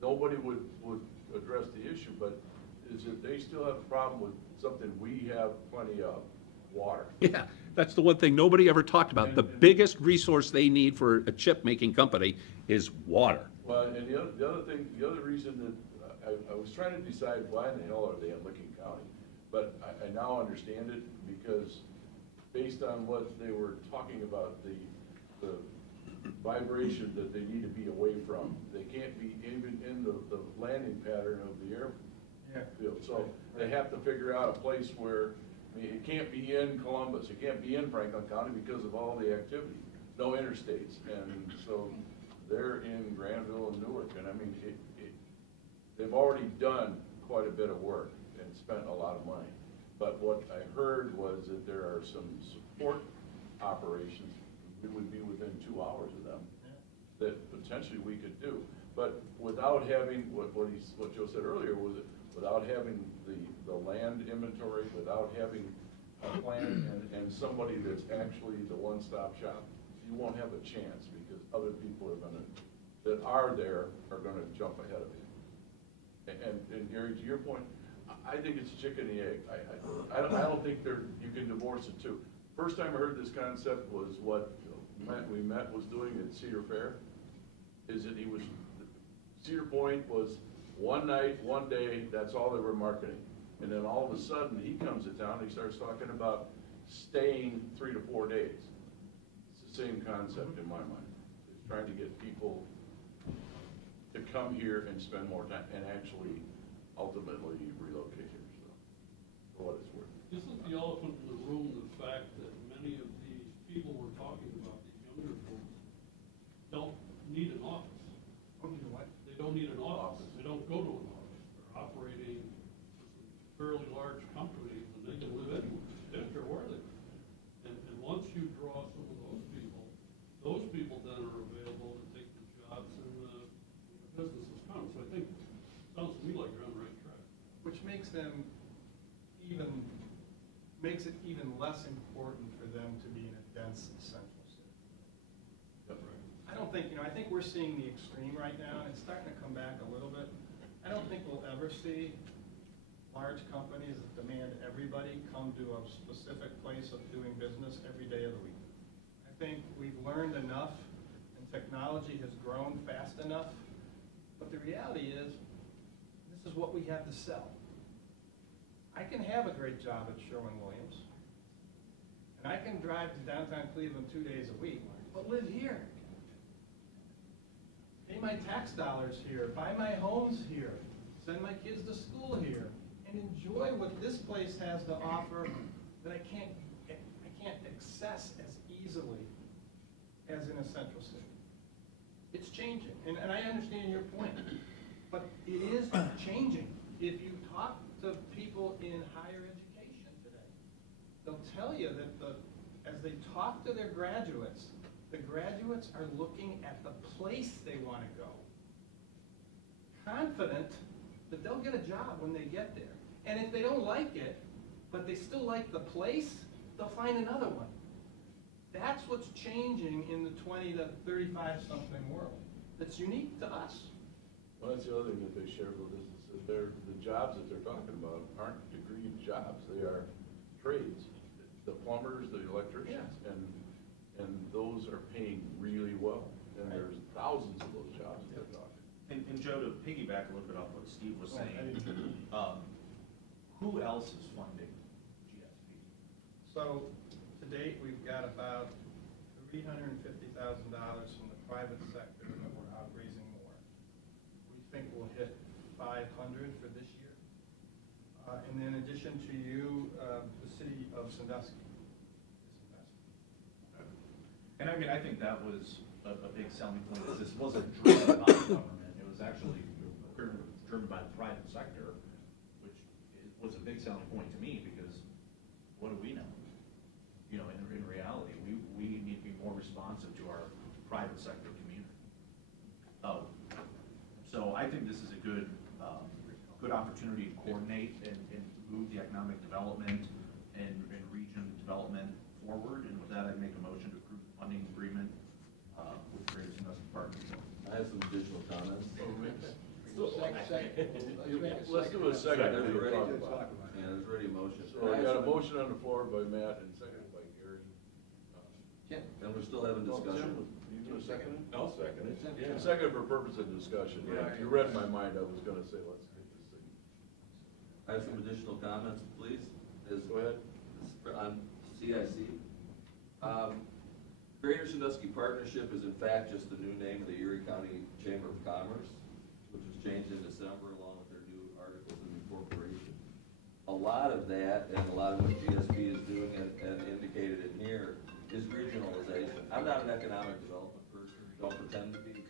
nobody would address the issue, but is that they still have a problem with something we have plenty of, water. Yeah, that's the one thing nobody ever talked about. The biggest resource they need for a chip-making company is water. Well, and the other reason that I was trying to decide why in the hell are they in Licking County? But I now understand it because based on what they were talking about, the vibration that they need to be away from, they can't be even in the landing pattern of the airfield. So they have to figure out a place where, I mean, it can't be in Columbus, it can't be in Franklin County because of all the activity, no interstates. And so they're in Granville and Newark, and I mean, they've already done quite a bit of work and spent a lot of money. But what I heard was that there are some support operations, we would be within 2 hours of them, that potentially we could do. But without having, what Joe said earlier, was it, without having the land inventory, without having a plan and somebody that's actually the one-stop shop, you won't have a chance because other people that are there are gonna jump ahead of you. And Gary, to your point, I think it's chicken and the egg. I don't think you can divorce the two. First time I heard this concept was what we met was doing at Cedar Fair, is that Cedar Point was one night, one day, that's all they were marketing. And then all of a sudden, he comes to town, he starts talking about staying 3 to 4 days. It's the same concept in my mind. It's trying to get people to come here and spend more time and actually ultimately relocate here, so, for what it's worth. Isn't the elephant in the room the fact that many of these people we're talking about, these younger folks, don't need an office? large companies, and they can live anywhere, they don't care where they live. And once you draw some of those people then are available to take the jobs and the businesses come. So I think, sounds to me like you're on the right track. Which makes it even less important for them to be in a dense central city. I don't think, I think we're seeing the extreme right now, and it's starting to come back a little bit. I don't think we'll ever see large companies that demand everybody come to a specific place of doing business every day of the week. I think we've learned enough, and technology has grown fast enough, but the reality is, this is what we have to sell. I can have a great job at Sherwin-Williams, and I can drive to downtown Cleveland 2 days a week, but live here. Pay my tax dollars here, buy my homes here, send my kids to school here, and enjoy what this place has to offer that I can't access as easily as in a central city. It's changing, and I understand your point, but it is changing. If you talk to people in higher education today, they'll tell you that as they talk to their graduates, the graduates are looking at the place they want to go, confident that they'll get a job when they get there. And if they don't like it, but they still like the place, they'll find another one. That's what's changing in the 20 to 35-something world. That's unique to us. Well, that's the other thing that they share with us, is that the jobs that they're talking about aren't degree jobs, they are trades. The plumbers, the electricians, and those are paying really well. And there's thousands of those jobs that they're talking. And Joe, to piggyback a little bit off what Steve was saying, who else is funding GSP? So, to date, we've got about $350,000 from the private sector that we're out raising more. We think we'll hit 500 for this year. And in addition to you, the city of Sandusky is investing. And I mean, I think that was a big selling point, because this wasn't driven by the government, it was actually driven by the private sector, which was a big selling point to me, because what do we know? In reality, we need to be more responsive to our private sector community. So I think this is a good opportunity to coordinate and move the economic development and region development forward. And with that, I make a motion to approve the funding agreement with Greater Sandusky Partners. I have some additional comments. Let's do a second. There's We'll already, talk about it. yeah, there's already a motion. So I got a motion on the floor by Matt and seconded by Gary. And we're still having discussion. You gonna second it? I'll second it. Yeah. Second for purpose of discussion. Yeah, if you read my mind, I was gonna say, let's get this thing. I have some additional comments, please. Go ahead. On CIC. Greater Sandusky Partnership is in fact just the new name of the Erie County Chamber of Commerce, which was changed in December along with their new articles of incorporation. A lot of that, and a lot of what GSP is doing and indicated in here, is regionalization. I'm not an economic development person, don't pretend to be.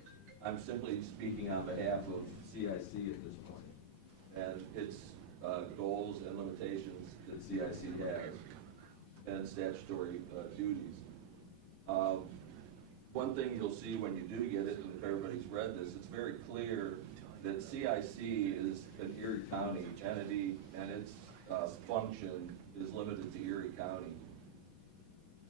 I'm simply speaking on behalf of CIC at this point, and its goals and limitations that CIC has, and statutory duties. One thing you'll see when you do get it, and if everybody's read this, it's very clear that CIC is an Erie County entity, and its function is limited to Erie County.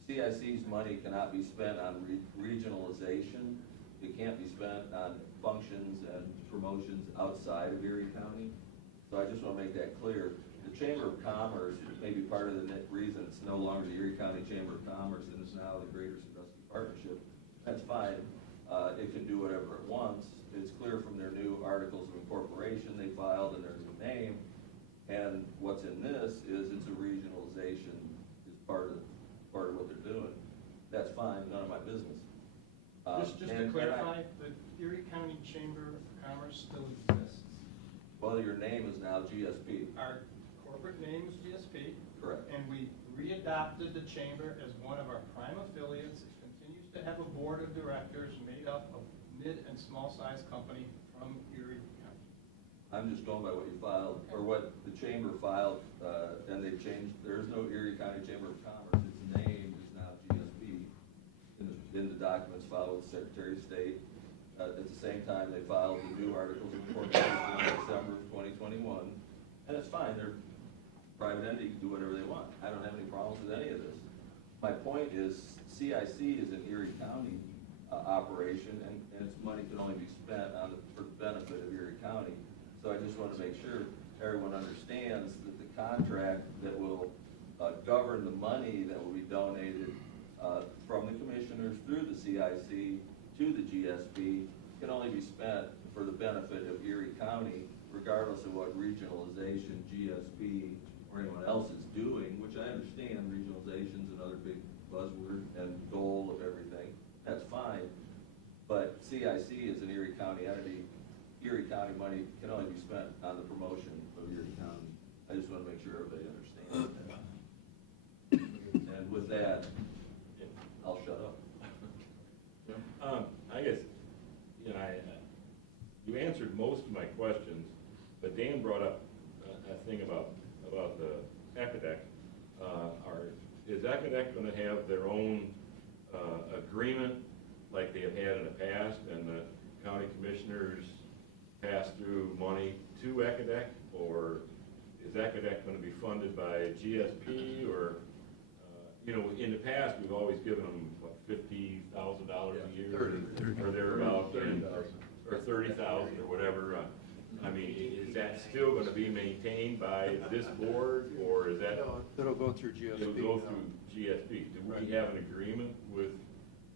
CIC's money cannot be spent on regionalization. It can't be spent on functions and promotions outside of Erie County. So I just want to make that clear. The Chamber of Commerce may be part of the reason it's no longer the Erie County Chamber of Commerce and it's now the Greater Sandusky Partnership. That's fine. It can do whatever it wants. It's clear from their new articles of incorporation they filed and their new name. And what's in this is it's a regionalization is part of what they're doing. That's fine, none of my business. Just to clarify, the Erie County Chamber of Commerce still exists. Well, your name is now GSP. Our corporate name is GSP. Correct. And we readopted the chamber as one of our prime affiliates. It continues to have a board of directors made up of mid and small-sized company from Erie County. I'm just going by what you filed, or what the chamber filed, and they've changed, there is no Erie County Chamber of Commerce, its name is now GSP in the documents filed with the Secretary of State. At the same time, they filed the new articles of incorporation in December of 2021, and it's fine, they're private entity, can do whatever they want. I don't have any problems with any of this. My point is, CIC is an Erie County operation, and its money can only be spent for the benefit of Erie County. So I just want to make sure everyone understands that the contract that will govern the money that will be donated from the commissioners through the CIC to the GSP can only be spent for the benefit of Erie County, regardless of what regionalization, GSP, or anyone else is doing, which I understand regionalization's another big buzzword and goal of everything. That's fine. But CIC is an Erie County entity. Erie County money can only be spent on the promotion of Erie County. I just want to make sure everybody understands that. And with that, I'll shut up. I guess, you know, you answered most of my questions, but Dan brought up a thing about the ECADEC. Is ECADEC going to have their own agreement like they have had in the past, and the county commissioners pass through money to ECADEC, or is ECADEC going to be funded by GSP, or, you know, in the past, we've always given them, what, $50,000 a year? 30. Or thereabouts, 30,000. or 30,000, or whatever. I mean, is that still going to be maintained by this board, or is that? It'll go through GSP. It'll go through GSP. Do we have an agreement with,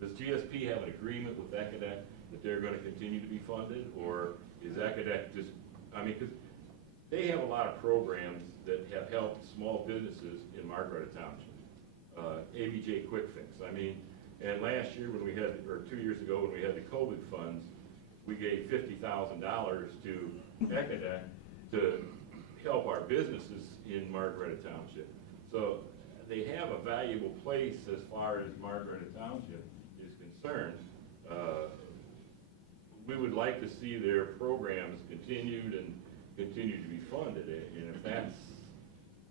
does GSP have an agreement with ECADEC that they're going to continue to be funded, or is ECADEC just, I mean, because they have a lot of programs that have helped small businesses in Margaret Township. ABJ Quick Fix, I mean, and last year when we had, or 2 years ago when we had the COVID funds, we gave $50,000 to ECADEC to help our businesses in Margaret Township. So they have a valuable place as far as Margaret Township is concerned. We would like to see their programs continued and continue to be funded. And if that's,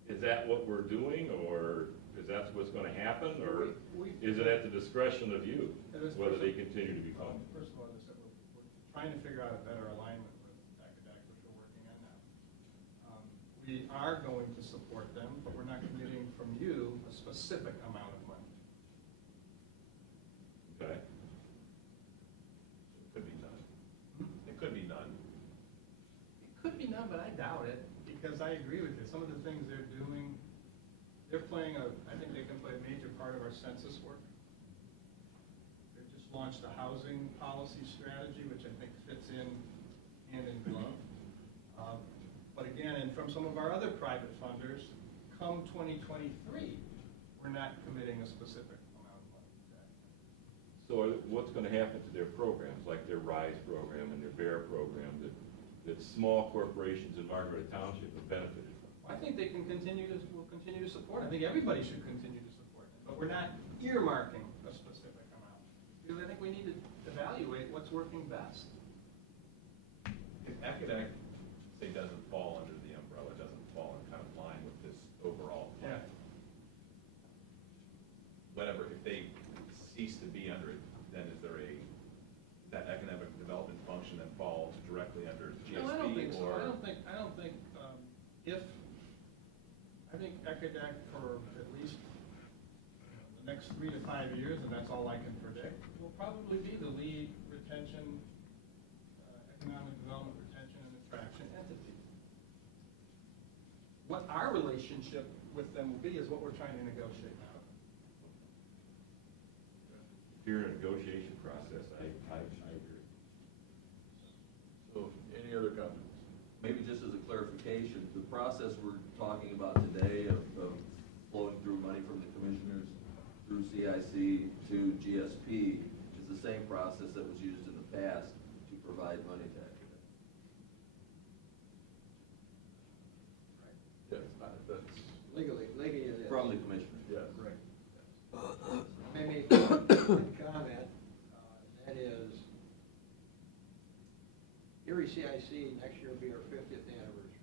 is that what we're doing, or is that what's going to happen, or is it at the discretion of you whether they continue to be funded? First of all, as I said, we're trying to figure out a better alignment with ECADEC, which we're working on now. We are going to support them, but we're not committing from you a specific amount of money. Okay. It could be none. It could be none. It could be none, but I doubt it, because I agree with you. Some of the things they're doing, they're playing I think they can play a major part of our census work. They've just launched a housing policy strategy, which I think fits in hand in glove. But again, and from some of our other private funders, come 2023, we're not committing a specific amount of money to that. So what's going to happen to their programs, like their RISE program and their BEAR program, that small corporations in Margaret Township have benefited from? I think they can will continue to support. I think everybody should continue to support it, but we're not earmarking a specific amount, because I think we need to evaluate what's working best. If ECADEC, say, doesn't fall under the umbrella, doesn't fall in kind of line with this overall plan, whatever, if they cease to be under it, then is there that economic development function that falls directly under GSP? No, I don't think so. Or? I don't think I think ECADEC for at least the next 3 to 5 years, and that's all I can predict, will probably be the lead retention, economic development retention and attraction entity. What our relationship with them will be is what we're trying to negotiate now. If you're in a negotiation process, I agree. So, any other comments? Maybe just as a clarification, the process we're talking about today of flowing through money from the commissioners through CIC to GSP is the same process that was used in the past to provide money to ECADEC. Yes, that's, Legally it is. From the commissioners. yes. Right. May I make one comment, that is, Erie CIC, next year will be our 50th anniversary.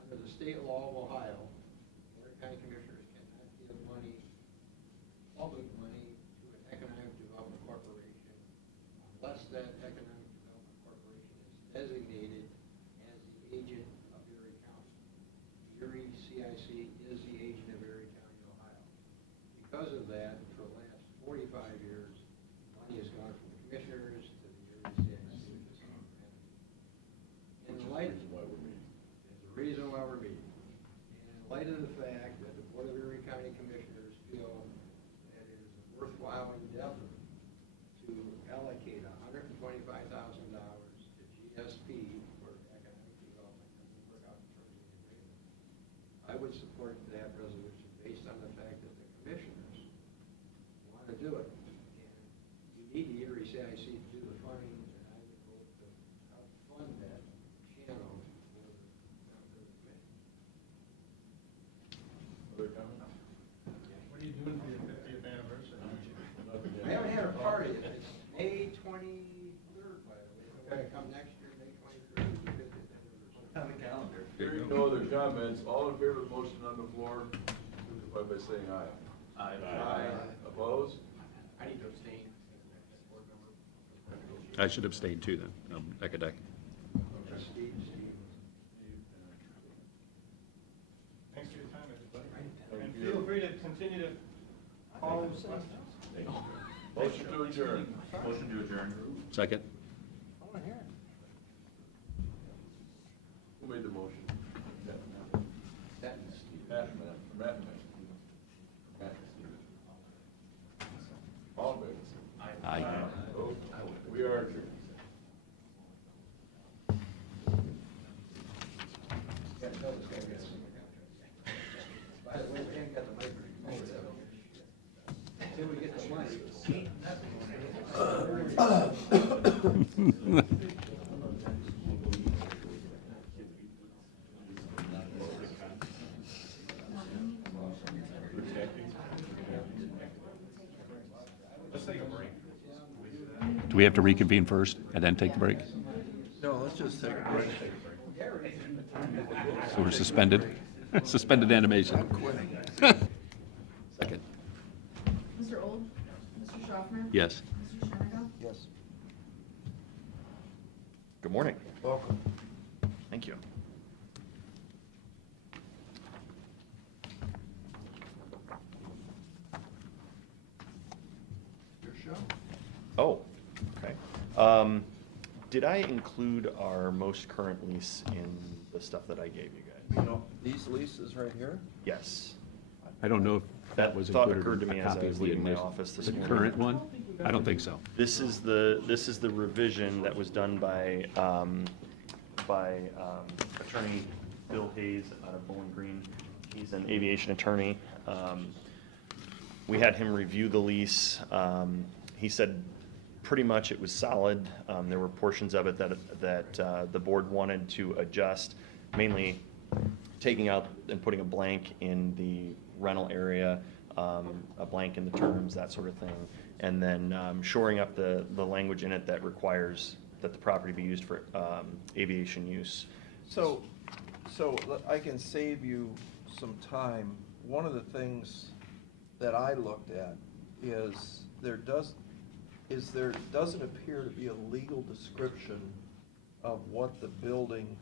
Under the state law of Ohio, Board of County Commissioners cannot give money, public money, to an economic development corporation unless that economic development corporation is designated as the agent of Erie County. Erie CIC is the agent of Erie County, Ohio. Because of that, for the last 45 years, money has gone from the commissioners to the Erie CIC. In light, there's a reason why we're meeting. And in light of the fact that the Board of Erie County Commissioners feel that it is a worthwhile endeavor to allocate $125,000 to GSP for economic development and we work out the terms of the agreement, I would support that resolution based on the fact that the commissioners want to do it. And you need the Erie CIC to do the funding, and I would vote to help fund that channel for the commission. Other comments? What are you doing for your 50th anniversary? We haven't had a party yet. It's May 23rd, by the way. We're going to come next year, May 23rd, is the 50th anniversary. On the calendar. Hearing no other comments, all in favor of the motion on the floor, signify by saying aye. Aye. Opposed? I need to abstain as a board member. I should abstain too then, Eckadek. Steve. Thanks for your time, everybody. And feel free to continue to call questions. Motion to adjourn. Motion to adjourn. Second? Who made the motion? That- Matt. All in favor? Aye. Opposed? We are adjourned. By the way, we ain't got the microphone. Until we get the money. Let's take a break. Do we have to reconvene first and then take the break? No, let's just take a break. So we're suspended? Suspended animation. I'm quitting. Second. Mr. Old? Mr. Schaffner? Yes. Mr. Shennick? Yes. Good morning. Welcome. Thank you. Your show? Oh, okay. Did I include our most current lease in the stuff that I gave you guys? You know, these leases right here? Yes. I don't know if that was thought included occurred to in me a as I copy was of the leaving my invoice. office this The morning. current one? I don't think so. This is the revision that was done by attorney Bill Hayes out of Bowling Green. He's an aviation attorney. We had him review the lease. He said pretty much it was solid. There were portions of it that the board wanted to adjust, mainly taking out and putting a blank in the rental area, a blank in the terms, that sort of thing, and then shoring up the language in it that requires that the property be used for aviation use. So I can save you some time. One of the things that I looked at is there doesn't appear to be a legal description of what the building,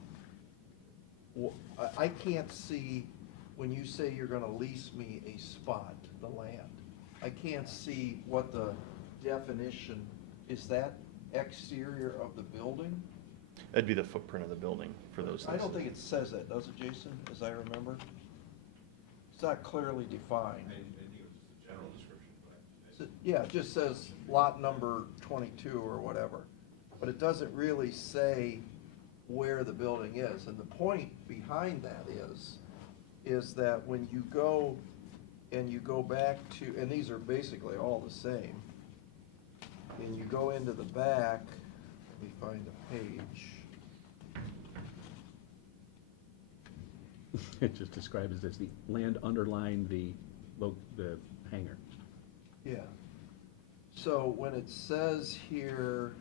I can't see, when you say you're gonna lease me a spot, the land, I can't see what the definition, is that exterior of the building? That'd be the footprint of the building for those I don't leases. think it says that, does it, Jason, as I remember? It's not clearly defined. I think it was just a general description, but Yeah, it just says lot number 22 or whatever, but it doesn't really say where the building is. And the point behind that is that when you go and you go back to, and these are basically all the same, and you go into the back, let me find a page. It just describes it as the land underlying the hangar. Yeah. So when it says here,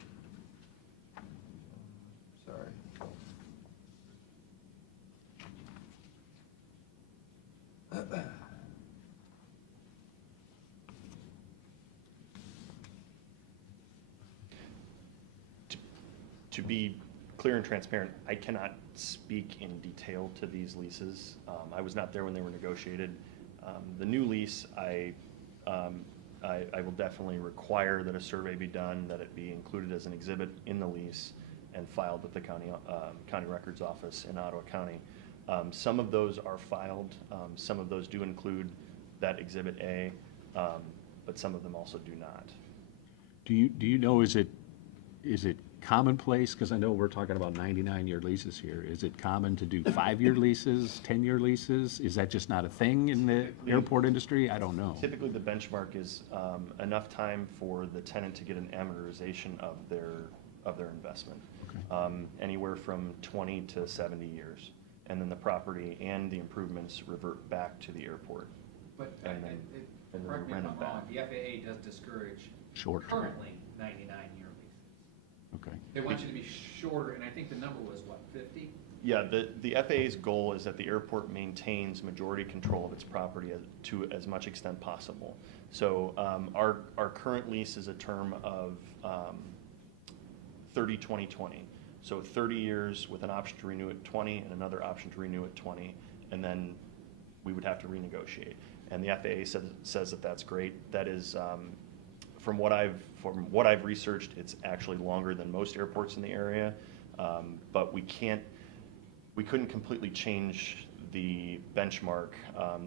to be clear and transparent, I cannot speak in detail to these leases. I was not there when they were negotiated. The new lease, I will definitely require that a survey be done, that it be included as an exhibit in the lease and filed with the county records office in Ottawa County. Some of those are filed. Some of those do include that Exhibit A, but some of them also do not. Do you know, is it commonplace, because I know we're talking about 99-year leases here, is it common to do 5-year leases, 10-year leases? Is that just not a thing in the airport industry? I don't know. Typically, the benchmark is enough time for the tenant to get an amortization of their investment. Okay. Anywhere from 20 to 70 years. And then the property and the improvements revert back to the airport. But, And then correct me if rent I'm it wrong, back. the FAA does discourage Short. currently 99-year leases. Okay. They want you to be shorter, and I think the number was, what, 50? Yeah, the FAA's goal is that the airport maintains majority control of its property to as much extent possible. So our current lease is a term of 30-20-20. So 30 years with an option to renew at 20 and another option to renew at 20, and then we would have to renegotiate. And the FAA says that that's great. That is, from what I've researched, it's actually longer than most airports in the area. But we couldn't completely change the benchmark.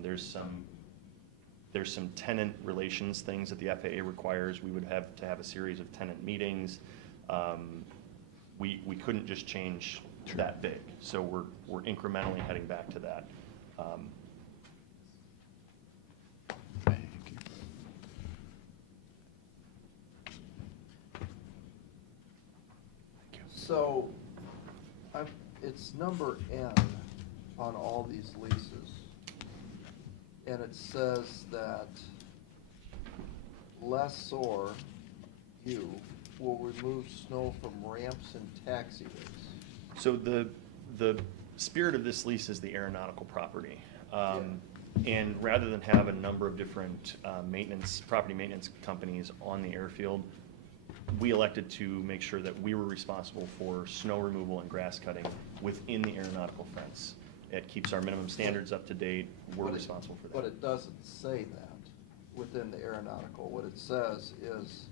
There's some tenant relations things that the FAA requires. We would have to have a series of tenant meetings. We couldn't just change that big, so we're incrementally heading back to that. Thank you. So, it's number N on all these leases. And it says that lessor, you, will remove snow from ramps and taxiways. So the spirit of this lease is the aeronautical property. And rather than have a number of different property maintenance companies on the airfield, we elected to make sure that we were responsible for snow removal and grass cutting within the aeronautical fence. It keeps our minimum standards up to date. We're responsible for that. But it doesn't say that within the aeronautical. What it says is,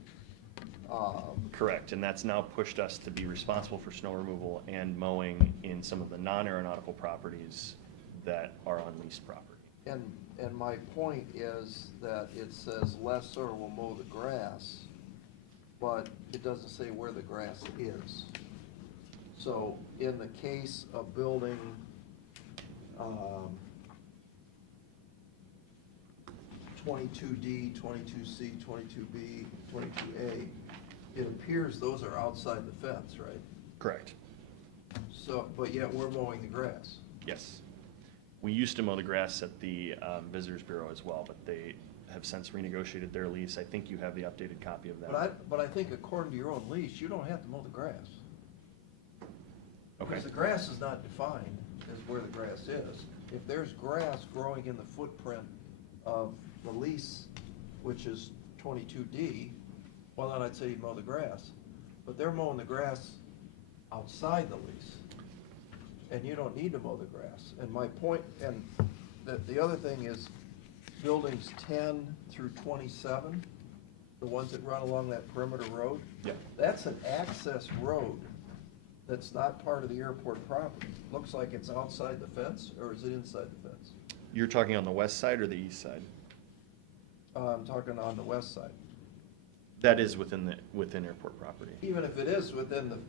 correct, and that's now pushed us to be responsible for snow removal and mowing in some of the non-aeronautical properties that are on leased property. and my point is that it says lessor will mow the grass, but it doesn't say where the grass is. So in the case of building, 22D, 22C, 22B, 22A, it appears those are outside the fence, right? Correct. So, but yet we're mowing the grass. Yes. We used to mow the grass at the Visitors Bureau as well, but they have since renegotiated their lease. I think you have the updated copy of that. But I think according to your own lease, you don't have to mow the grass. Okay. Because the grass is not defined as where the grass is. If there's grass growing in the footprint of the lease, which is 22D, well, then I'd say you mow the grass. But they're mowing the grass outside the lease, and you don't need to mow the grass. And my point, and the other thing is, buildings 10 through 27, the ones that run along that perimeter road, Yeah. that's an access road that's not part of the airport property. Looks like it's outside the fence, or is it inside the fence? You're talking on the west side or the east side? I'm talking on the west side. That is within airport property. Even if it is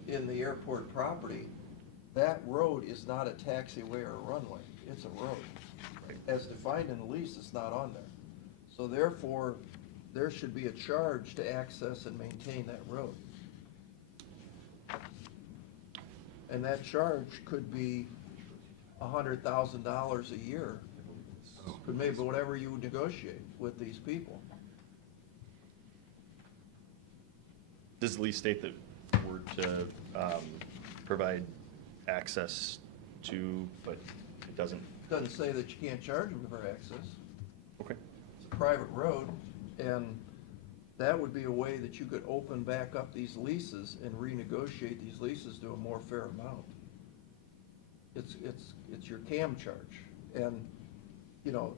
in the airport property, that road is not a taxiway or a runway. It's a road. As defined in the lease, it's not on there. So therefore, there should be a charge to access and maintain that road. And that charge could be $100,000 a year. Could maybe whatever you would negotiate with these people. Does the lease state that we're to provide access to, but it doesn't? Doesn't say that you can't charge them for access. Okay. It's a private road, and that would be a way that you could open back up these leases and renegotiate these leases to a more fair amount. It's your CAM charge. And, you know,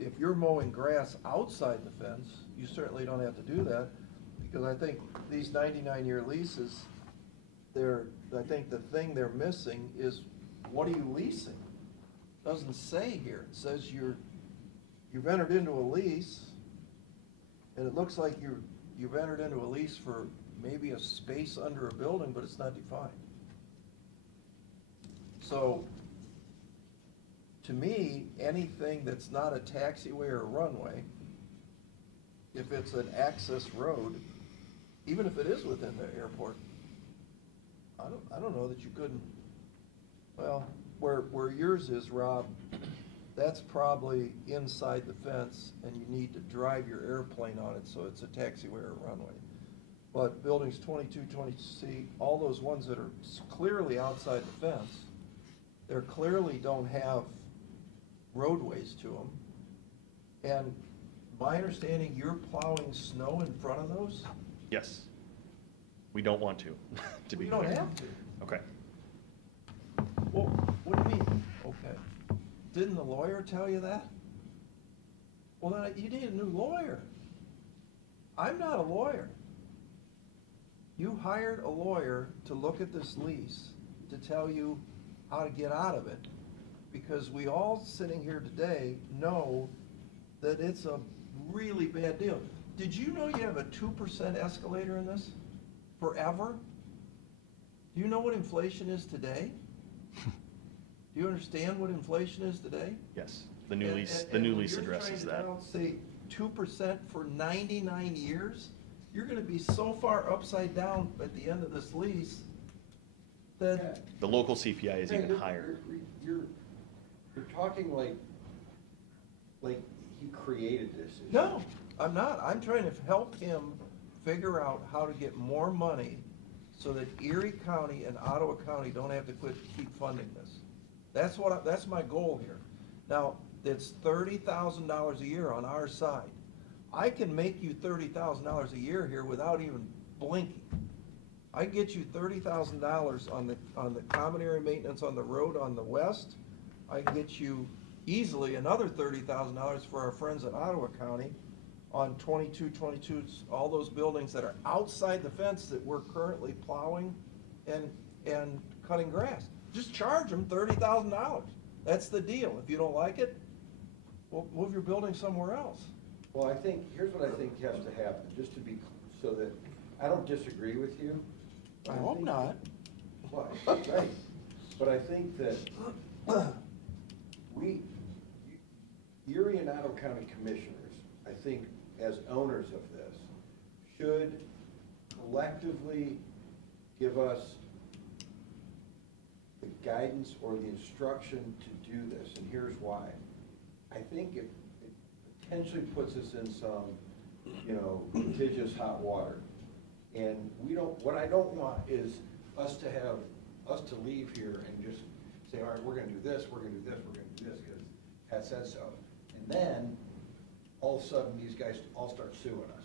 if you're mowing grass outside the fence, you certainly don't have to do that, because I think these 99-year leases, I think the thing they're missing is, what are you leasing? Doesn't say here. It says you've entered into a lease, and it looks like you've entered into a lease for maybe a space under a building, but it's not defined. So, to me, anything that's not a taxiway or a runway, if it's an access road, even if it is within the airport, I don't know that you couldn't, well, where yours is, Rob, that's probably inside the fence, and you need to drive your airplane on it, so it's a taxiway or a runway. But buildings 22, 20C, all those ones that are clearly outside the fence, they clearly don't have roadways to them. And my understanding, you're plowing snow in front of those? Yes. We don't want to, to be You clear. don't have to. Okay. Well, what do you mean? Okay. Didn't the lawyer tell you that? Well, then you need a new lawyer. I'm not a lawyer. You hired a lawyer to look at this lease, to tell you how to get out of it, because we all sitting here today know that it's a really bad deal. Did you know you have a 2% escalator in this? Forever? Do you know what inflation is today? Do you understand what inflation is today? Yes, the new lease addresses that. Say 2% for 99 years, you're gonna be so far upside down at the end of this lease that. The local CPI is even higher. You're talking like he created this issue. No, I'm not. I'm trying to help him figure out how to get more money so that Erie County and Ottawa County don't have to keep funding this. That's my goal here. Now, it's $30,000 a year on our side. I can make you $30,000 a year here without even blinking. I get you $30,000 on the common area maintenance on the road on the west. I can get you easily another $30,000 for our friends in Ottawa County on 22, all those buildings that are outside the fence that we're currently plowing and cutting grass. Just charge them $30,000. That's the deal. If you don't like it, well, move your building somewhere else. Well, here's what I think has to happen, just to be, so that, I don't disagree with you. I hope not. Well, right, but I think that Erie and Ottawa County Commissioners, I think, as owners of this, should collectively give us the guidance or the instruction to do this, and here's why. I think it potentially puts us in some, litigious hot water. And what I don't want is us to leave here and just say, all right, we're gonna do this, we're gonna do this, we're gonna do this, because Pat said so. And then, all of a sudden, these guys all start suing us.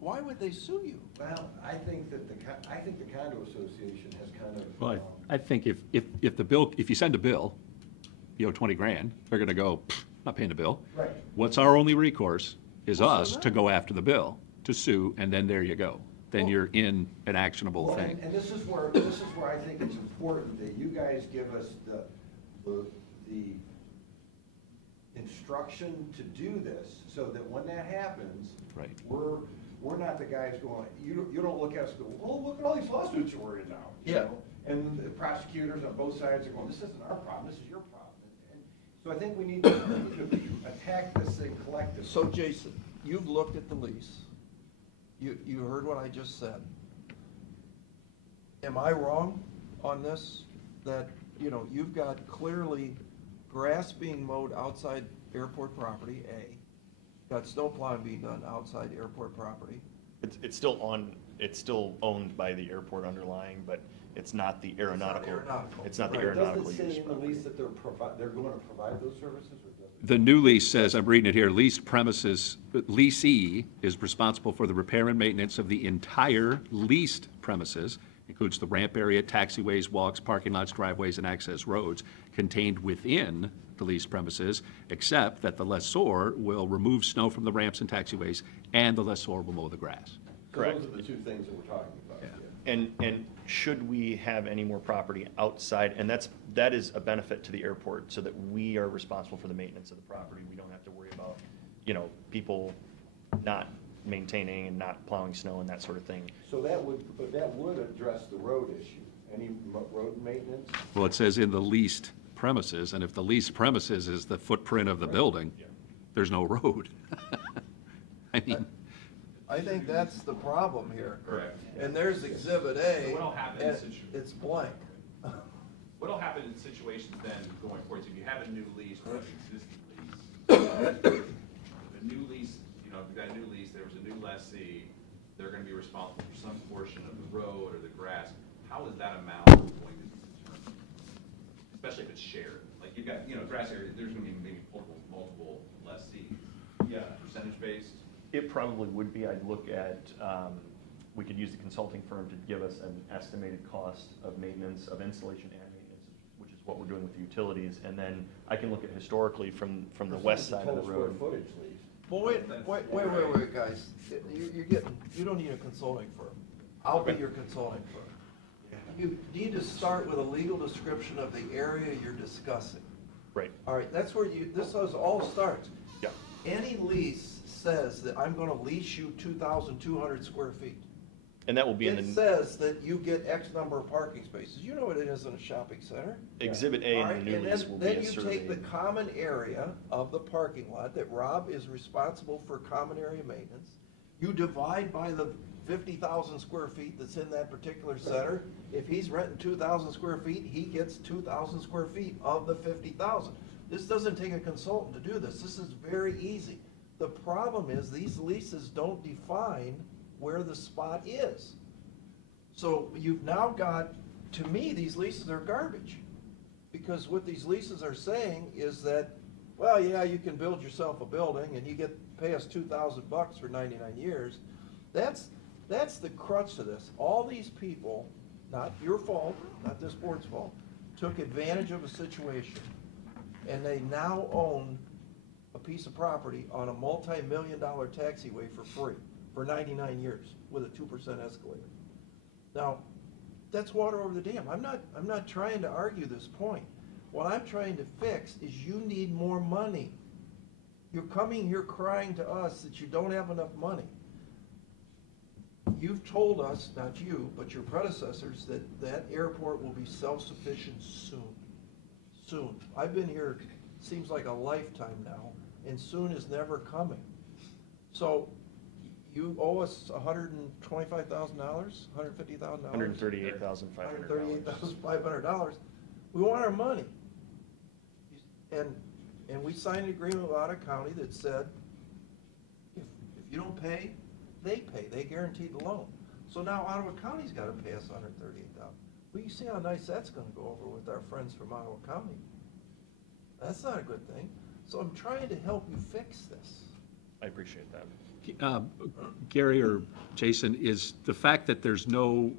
Why would they sue you? Well, I think that the condo association has kind of. Well, I think if you send a bill, $20,000, they're gonna go, not paying the bill. Right. What's our only recourse is us to go after the bill, to sue, and then there you go. Then you're in an actionable Well, thing. and this is where I think it's important that you guys give us the instruction to do this, so that when that happens, right, we're not the guys going, you don't look at us and go, well, look at all these lawsuits that we're in now. you Yeah. know? And the prosecutors on both sides are going, this isn't our problem, this is your problem. And so I think we need to attack this thing collectively. So Jason, you've looked at the lease. You heard what I just said. Am I wrong on this? That, you've got clearly grass being mowed outside airport property, A. Got snow plowing being done outside airport property. It's still owned by the airport underlying, but It's not the aeronautical. aeronautical. It's not the Right. aeronautical Does it use say in the property. lease that they're going to provide those services, or does it? The new lease says, I'm reading it here, leased premises, leasee is responsible for the repair and maintenance of the entire leased premises, includes the ramp area, taxiways, walks, parking lots, driveways, and access roads contained within the leased premises, except that the lessor will remove snow from the ramps and taxiways, and the lessor will mow the grass. Correct. So those are the two things that we're talking about. Yeah. And should we have any more property outside, and that is a benefit to the airport, so that we are responsible for the maintenance of the property. We don't have to worry about, people not maintaining and not plowing snow and that sort of thing. So that would address the road issue. Any road maintenance? Well, it says in the leased premises, and if the leased premises is the footprint of the building, there's no road. I mean, I think that's the problem here. Correct. And there's Exhibit A, So what'll happen in and situ- it's blank. What'll happen in situations then going forward, so if you have a new lease or an existing lease, the new lease, if you've got a new lease, there was a new lessee, they're gonna be responsible for some portion of the road or the grass. How is that amount going to be determined? Especially if it's shared, like you've got, grass area, there's gonna be maybe multiple lessees. Yeah. Percentage based? It probably would be. I'd look at, we could use the consulting firm to give us an estimated cost of maintenance, of installation and maintenance, which is what we're doing with the utilities. And then I can look at historically from the west side of the road. Total square footage lease. Well, wait, guys. You don't need a consulting firm. I'll be your consulting firm. You need to start with a legal description of the area you're discussing. Right. All right, that's where this all starts. Yeah. Any lease says that I'm gonna lease you 2,200 square feet. And that will be in It the says that you get X number of parking spaces. You know what it is in a shopping center. Exhibit A All in right, the new and lease will be then a you take the survey. common area of the parking lot that Rob is responsible for common area maintenance. You divide by the 50,000 square feet that's in that particular center. If he's renting 2,000 square feet, he gets 2,000 square feet of the 50,000. This doesn't take a consultant to do this. This is very easy. The problem is these leases don't define where the spot is. So you've now got, to me, these leases are garbage. Because what these leases are saying is that, well, yeah, you can build yourself a building and you pay us $2,000 for 99 years. That's the crux of this. All these people, not your fault, not this board's fault, took advantage of a situation, and they now own a piece of property on a multi-million-dollar taxiway for free for 99 years with a 2% escalator. Now, that's water over the dam. I'm not trying to argue this point. What I'm trying to fix is you need more money. You're coming here crying to us that you don't have enough money. You've told us, not you, but your predecessors, that that airport will be self-sufficient soon. Soon. I've been here, seems like a lifetime now, and soon is never coming. So you owe us $125,000, $150,000? $138,500. $138,500. We want our money. And we signed an agreement with Ottawa County that said, if you don't pay, they pay. They guarantee the loan. So now Ottawa County's got to pay us $138,000. Well, you see how nice that's going to go over with our friends from Ottawa County. That's not a good thing. So I'm trying to help you fix this. I appreciate that. Gary or Jason, is the fact that there's no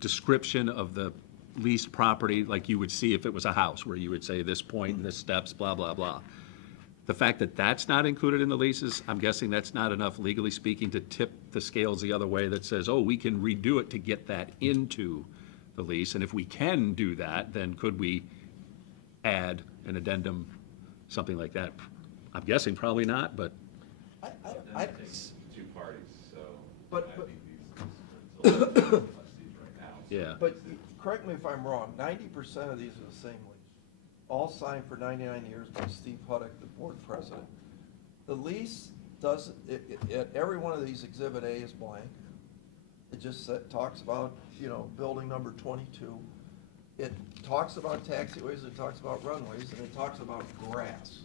description of the leased property like you would see if it was a house, where you would say this point, this steps, blah, blah, blah. The fact that that's not included in the leases, I'm guessing that's not enough, legally speaking, to tip the scales the other way that says, oh, we can redo it to get that into the lease. And if we can do that, then could we add an addendum, something like that? I'm guessing probably not, but Then it takes two parties, so. But- I think these are still lessees right now. yeah. But correct me if I'm wrong, 90% of these are the same lease. All signed for 99 years by Steve Huddock, the board president. The lease doesn't, every one of these, Exhibit A is blank. It just talks about, building number 22. It talks about taxiways, it talks about runways, and it talks about grass.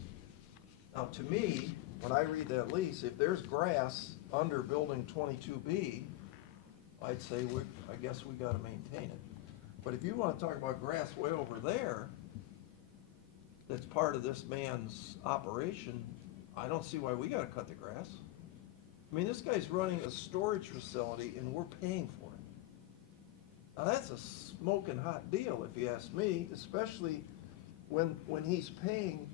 Now, to me, when I read that lease, if there's grass under building 22B, I'd say I guess we gotta maintain it. But if you wanna talk about grass way over there, that's part of this man's operation, I don't see why we gotta cut the grass. I mean, this guy's running a storage facility and we're paying for it. Now, that's a smoking hot deal, if you ask me, especially when he's paying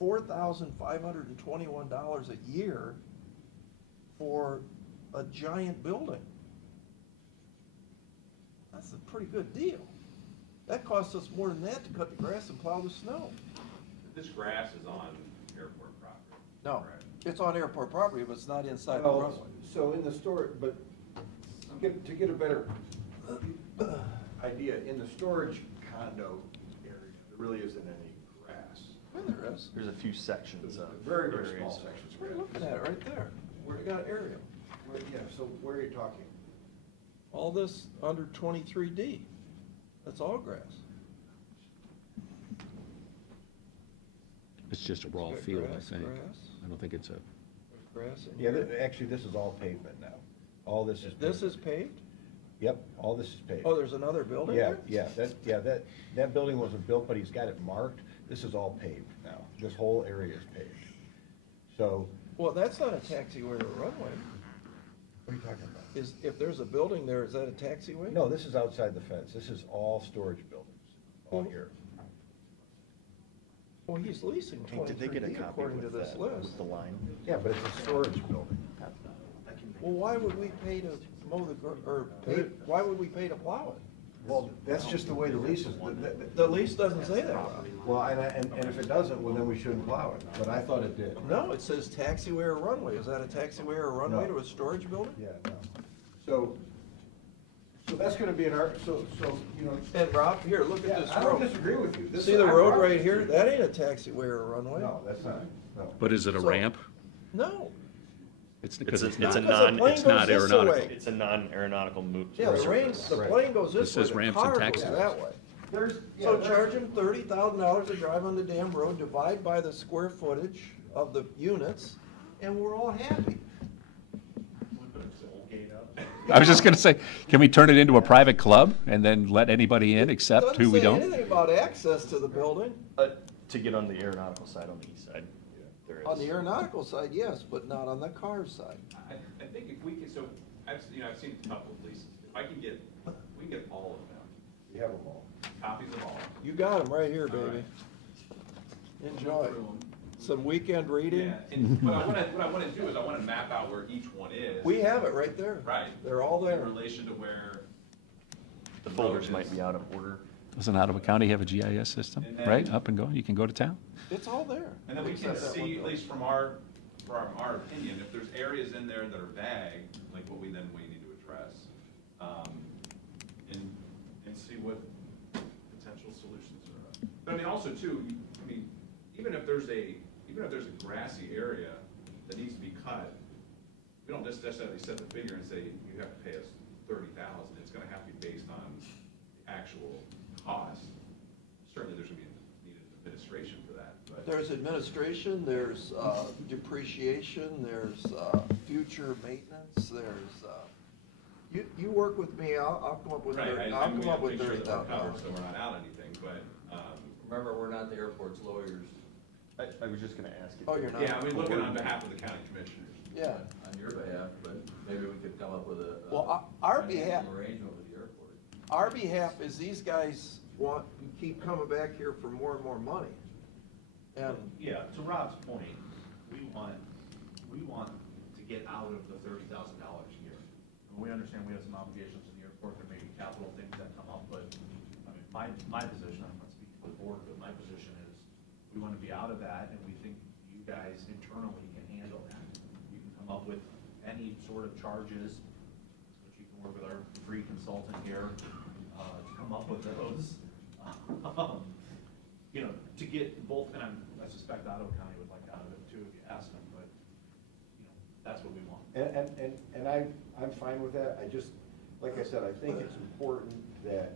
$4,521 a year for a giant building. That's a pretty good deal. That costs us more than that to cut the grass and plow the snow. This grass is on airport property. No, correct? it's on airport property, but it's not inside the Well, runway. so in the store, but to get a better idea, in the storage condo area, there really isn't any grass. Yeah, there is. There's a few sections of Very, very small areas. sections. We're looking at it right there. We got aerial. Yeah, so where are you talking? All this under 23D, that's all grass. It's just a raw It's got field, I grass, think. grass. I don't think it's a, There's grass in Yeah, here. actually, this is all pavement now. All this is. This pavement. is paved? Yep, all this is paved. Oh, there's another building Yeah, there? that building wasn't built, but he's got it marked. This is all paved now. This whole area is paved. So, Well, that's not a taxiway or runway. what are you talking about? If there's a building there, is that a taxiway? No, this is outside the fence. This is all storage buildings, all Well, here. Well, he's leasing Hank, did they get a 23D copy according to with this that, list. with the line? Yeah, but it's a storage building. Well, why would we pay to mow why would we pay to plow it? Well, that's just the way the lease is. The lease doesn't say that, Rob. Well, and if it doesn't, well, then we shouldn't plow it, but I thought it did. No, it says taxiway or runway. Is that a taxiway or a runway No. to a storage building? Yeah, no. So that's gonna be so, you know. And Rob, here, look at Yeah, this I don't road. disagree with you. See the road right here? That ain't a taxiway or a runway. No, that's not, no. but is it a So- ramp? No. It's because it's Because not, the plane it's not goes this aeronautical. way. It's a non-aeronautical move. Yeah, the plane goes This this way, says the ramps and car goes taxis. that way. So charge them $30,000 to drive on the damn road, divide by the square footage of the units, and we're all happy. I was just gonna say, can we turn it into a private club and then let anybody in except who we Doesn't say don't? anything about access to the building. To get on the aeronautical side, on the east side, there is. On the aeronautical side, yes, but not on the car side. I think if we can, so, I've seen a couple of leases. If I can get, we can get all of them, We have them all. copies of all. You got them right here, All baby. right. Enjoy. Some weekend reading. Yeah, and what I wanna do is I wanna map out where each one is. We have it right there. Right. They're all there. In relation to where. The folders might be out of order. Doesn't Ottawa County have a GIS system, And then- right? Up and going, you can go to town? It's all there. And then we can Except that one see, at building. least from our opinion, if there's areas in there that are vague, like what we need to address. And see what potential solutions are. But I mean, also too, even if there's a grassy area that needs to be cut, we don't just necessarily set the figure and say, you have to pay us $30,000. It's gonna have to be based on the actual cost. Certainly, there's gonna be needed administration for that, but. There's administration, there's depreciation, there's future maintenance, there's, you work with me, I'll come up with, Right, I'll come we up have to with make sure that we're $30,000. covered, so we're not out anything, but, Remember, we're not the airport's lawyers. I was just gonna ask you. Oh, you're not? yeah, I mean, looking on behalf of the county commissioners. Yeah. On your behalf, but maybe we could come up with a. Well, our behalf, financial arrangement with the airport. our behalf is these guys keep coming back here for more and more money. And, Yeah, to Rob's point, we want to get out of the $30,000 a year. And we understand we have some obligations in the airport, there may be capital things that come up, but, I mean, my position, I'm not speaking for the board, but my position is, we want to be out of that, and we think you guys internally can handle that. You can come up with any sort of charges, which you can work with our free consultant here, to come up with those. You know, to get both, and I suspect Ottawa County would like out of it too if you ask them, but, you know, that's what we want. And I'm fine with that. I just, like I said, I think it's important that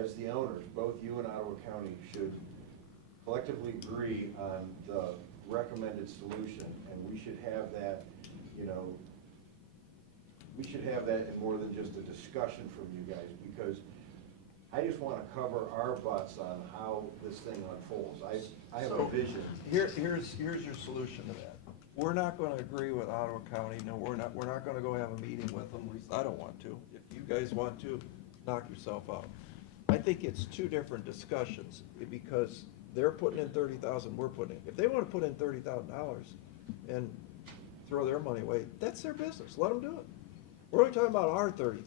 as the owners, both you and Ottawa County should collectively agree on the recommended solution, and we should have that, you know, we should have that in more than just a discussion from you guys, because I just want to cover our butts on how this thing unfolds. I have a So, vision. Here's your solution to that. We're not gonna agree with Ottawa County, no, we're not gonna go have a meeting with them, at least I don't want to. If you guys want to, knock yourself out. I think it's two different discussions, because they're putting in 30,000, we're putting, if they wanna put in $30,000 and throw their money away, that's their business, let them do it. We're only talking about our $30,000.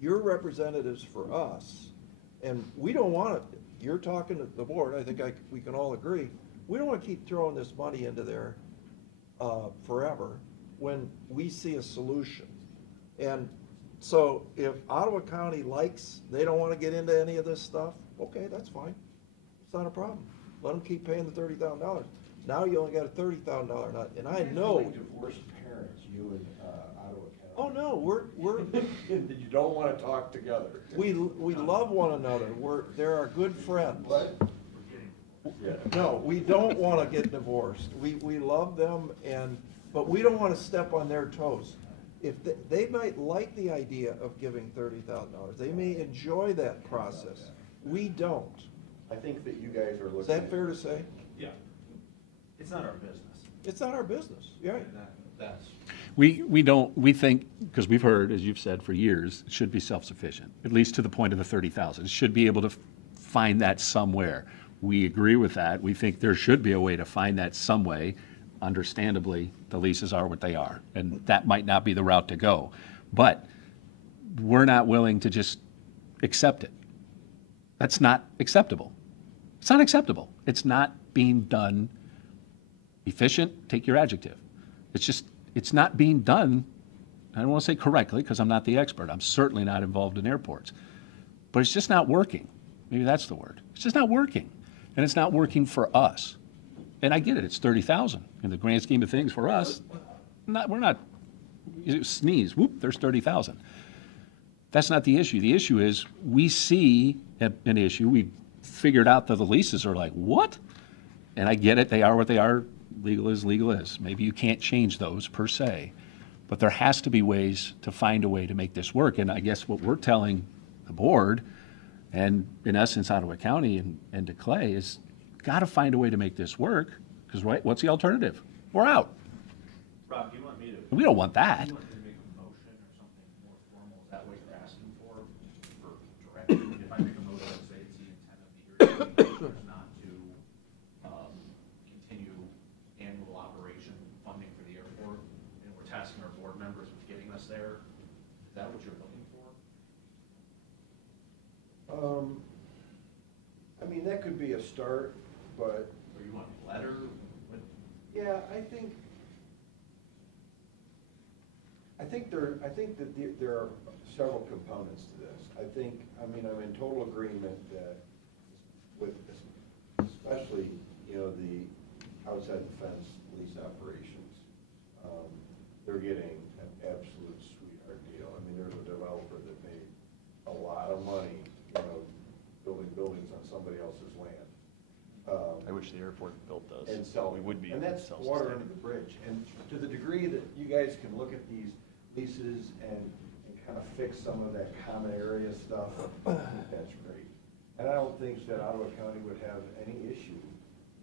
You're representatives for us, and we don't want it, you're talking to the board, I think we can all agree, we don't wanna keep throwing this money into there forever when we see a solution. And so if Ottawa County they don't wanna get into any of this stuff, okay, that's fine. It's not a problem. Let them keep paying the $30,000. Now you only got a $30,000 nut, and I know. Like divorced parents, you and Ottawa County. Oh, no, we're, You don't want to talk together. we love one another. They're our good friends. What? No, we don't want to get divorced. We love them, but we don't want to step on their toes. If they might like the idea of giving $30,000, they may enjoy that process. We don't. I think that you guys are looking. Is that fair to say? Yeah. It's not our business. It's not our business, yeah. That's. We don't, we think, because we've heard, as you've said for years, it should be self-sufficient, at least to the point of the 30,000. It should be able to find that somewhere. We agree with that. We think there should be a way to find that some way. Understandably, the leases are what they are, and that might not be the route to go. But we're not willing to just accept it. That's not acceptable. It's not acceptable. It's not being done efficient, take your adjective. It's not being done, I don't want to say correctly, because I'm not the expert. I'm certainly not involved in airports. But it's just not working. Maybe that's the word. It's just not working. And it's not working for us. And I get it, it's 30,000. In the grand scheme of things for us, we're not, you sneeze, whoop, there's 30,000. That's not the issue. The issue is we see an issue. We figured out that the leases are like, what? And I get it, they are what they are. Legal is legal is. Maybe you can't change those per se, but there has to be ways to find a way to make this work. And I guess what we're telling the board, and in essence Ottawa County and to Clay, is got to find a way to make this work, because what's the alternative? We're out. Rob, do you want me to? We don't want that. Do you want me to make a motion or something more formal? Is that what you're asking for direction? If I make a motion, say it's the intent of the hearing, not to continue annual operation funding for the airport, and we're tasking our board members with getting us there, is that what you're looking for? I mean, that could be a start, but. Or you want a letter? Yeah, I think that there are several components to this. I'm in total agreement that with, especially, the outside the fence lease operations, they're getting an absolute sweetheart deal. I mean, there's a developer that made a lot of money, building buildings on somebody else's land. I wish the airport built those. And so, We would be and that's water under the bridge. And to the degree that you guys can look at these leases and kind of fix some of that common area stuff, I think that's great. And I don't think that Ottawa County would have any issue,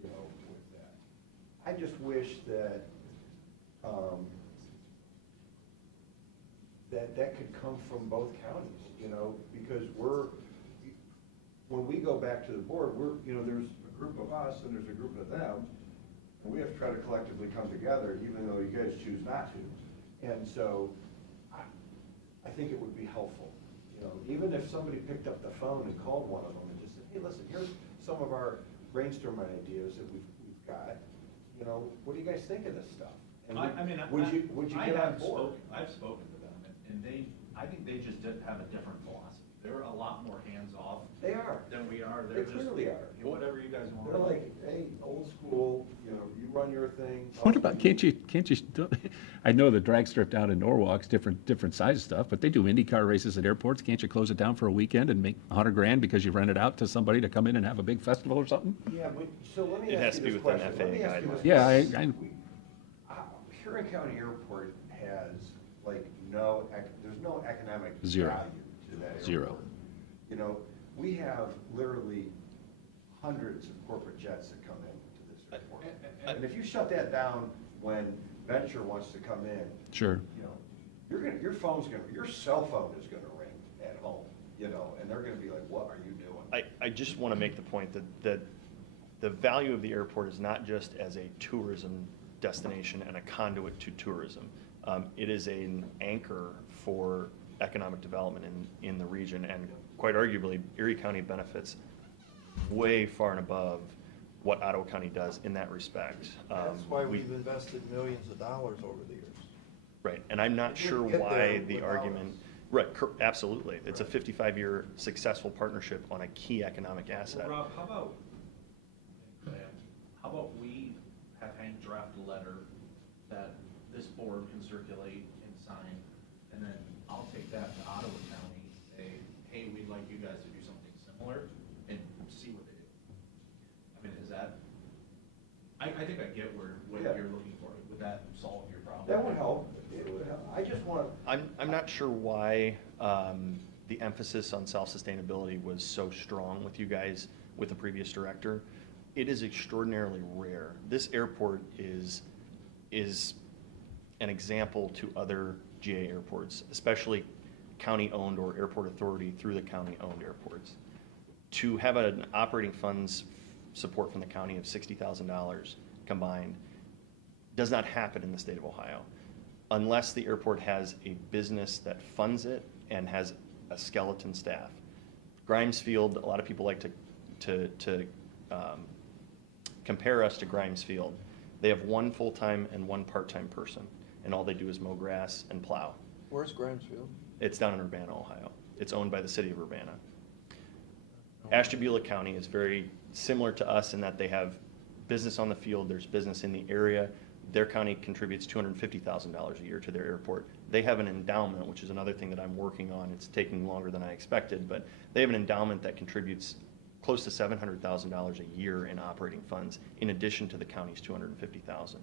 with that. I just wish that, that could come from both counties, because when we go back to the board, there's a group of us and there's a group of them, and we have to try to collectively come together, even though you guys choose not to. And so, I think it would be helpful, even if somebody picked up the phone and called one of them and just said, hey, listen, here's some of our brainstorming ideas that we've got. What do you guys think of this stuff? And would you get on board? I've spoken to them, and I think they just have a different philosophy. They're a lot more hands-off. They are. Than we are. They clearly are. Whatever you guys want. They're like, hey, old school, you run your thing. What about, can't you, I know the drag strip down in Norwalk's different size stuff, but they do IndyCar races at airports. Can't you close it down for a weekend and make $100,000 because you rent it out to somebody to come in and have a big festival or something? Yeah, but, so let me It has ask to you be this within question. FAA Let me ask you this guidelines. Yeah, question. I Huron County Airport has like there's no economic Zero. value to that airport. Zero. You know, we have literally hundreds of corporate jets that come into this airport. And if you shut that down when venture wants to come in, Sure. you know, your cell phone is gonna ring at home, you know, and they're gonna be like, what are you doing? I just want to make the point that the value of the airport is not just as a tourism destination and a conduit to tourism. It is an anchor for economic development in the region, and quite arguably, Erie County benefits way far and above what Ottawa County does in that respect. That's why we've invested millions of dollars over the years. Right, and I'm not We sure didn't get why there the without argument, us. right, absolutely. It's a 55-year successful partnership on a key economic asset. Well, Rob, how about we have Hank draft a letter that this board can circulate and sign, and then I'll take that to Ottawa County, say, hey, we'd like you guys to do something similar, and see what they do. I mean, is that, I think I get what Yeah. you're looking for. Would that solve your problem? That would help. It would help. I just want, I'm not sure why the emphasis on self-sustainability was so strong with you guys, with the previous director. It is extraordinarily rare. This airport is an example to other GA airports, especially county-owned or airport authority through the county-owned airports. To have an operating funds support from the county of $60,000 combined does not happen in the state of Ohio unless the airport has a business that funds it and has a skeleton staff. Grimes Field, a lot of people like to compare us to Grimes Field. They have one full-time and one part-time person, and all they do is mow grass and plow. Where's Grimesfield? It's down in Urbana, Ohio. It's owned by the city of Urbana. Ashtabula County is very similar to us in that they have business on the field, there's business in the area. Their county contributes $250,000 a year to their airport. They have an endowment, which is another thing that I'm working on. It's taking longer than I expected, but they have an endowment that contributes close to $700,000 a year in operating funds, in addition to the county's $250,000.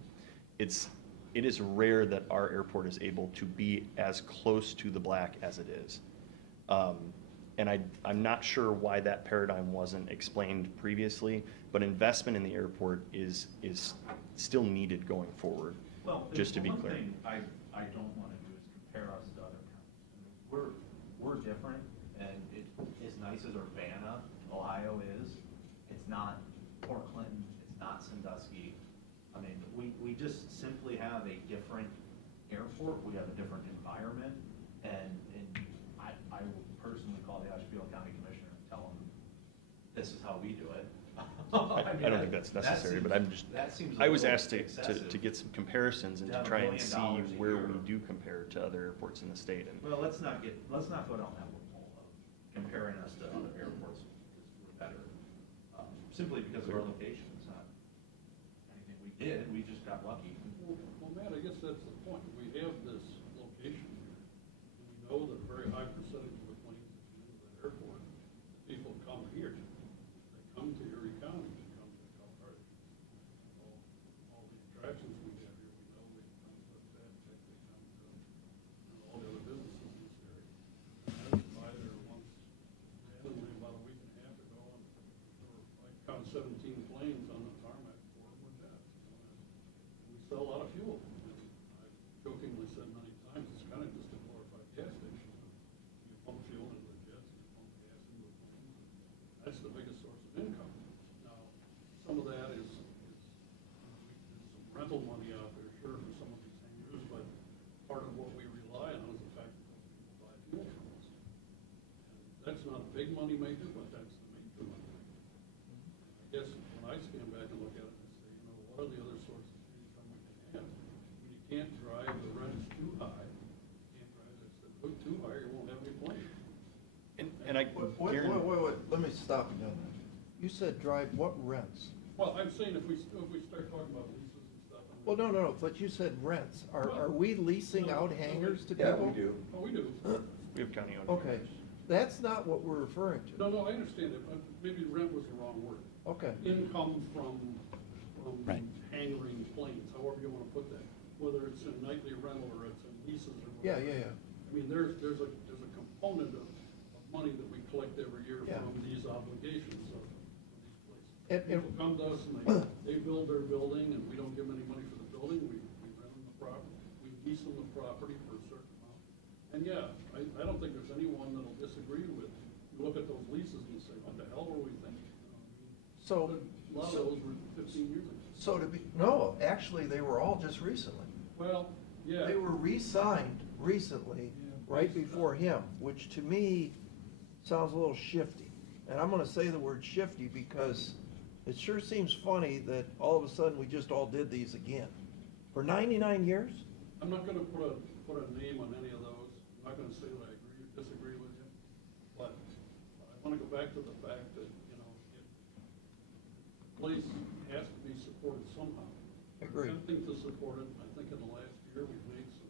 It is rare that our airport is able to be as close to the black as it is. And I'm not sure why that paradigm wasn't explained previously, but investment in the airport is still needed going forward, Well, just to be one clear. thing I don't want to do is compare us to other counties. I mean, we're different, and as nice as Urbana, Ohio is, it's not Port Clinton, it's not Sandusky. I mean, we just simply have a different airport, we have a different environment, and I will personally call the Ashtabula County Commissioner and tell them, this is how we do it. I don't think that's necessary, but I'm just, I was asked to get some comparisons and to try and see where we do compare to other airports in the state. And Well, let's not go down that loophole of comparing us to other airports because we're better, simply because of our location. It's not anything we did, we just got lucky. Well, Matt, I guess that's the point. We have this location here, and we know that a very high percentage of the planes that come into the airport, people come here. They come to Erie County, they come to Colorado. All the attractions we have here, we know they come to Fabtech, they come to all the other businesses in this area. I was by there once, randomly about a week and a half ago, and there were, I counted 17 planes on the tarmac, 4 were jets. We sell a lot of fuel. And I jokingly said many times, it's kind of just a glorified gas station. You pump fuel into the jets, you pump gas into the planes. That's the biggest source of income. Now, some of that is there's some rental money out there, sure, for some of these hangars, but part of what we rely on is the fact that those people buy fuel from us. And that's not a big money maker, but that's the major money maker. I guess when I stand back and look at it and say, you know, what are the other sources of income we can have? When you can't drive the rents too high, you can't drive that too high, you won't have any planes. and I, Wait, let me stop you on that. You said drive what rents? Well, I'm saying if we start talking about leases and stuff. Well, no, but you said rents. Are we leasing out hangars to yeah, people? we do. Oh, we do. we have county-owned. Okay, that's not what we're referring to. No, I understand it, but maybe rent was the wrong word. Okay. Income from Right. hangaring planes, however you want to put that. whether it's in nightly rental or it's in leases or Yeah, whatever. yeah, yeah. I mean, there's a component of money that we collect every year Yeah. from these obligations of these places. And- People come to us and they build their building and we don't give them any money for the building, we rent them the property, we lease them the property for a certain amount. And yeah, I don't think there's anyone that'll disagree with, you look at those leases and you say, what the hell were we thinking? You know, I mean, So, a lot of those were 15 years ago. so to be, no, actually, they were all just recently. Well, yeah. They were re-signed recently, right before him, which to me sounds a little shifty. And I'm gonna say the word shifty because it sure seems funny that all of a sudden we just all did these again. For 99 years? I'm not gonna put a name on any of those. I'm not gonna say that I agree or disagree with you. But I wanna go back to the fact that, you know, the place has to be supported somehow. Agreed. Attempting to support it, I think in the last year, we've made some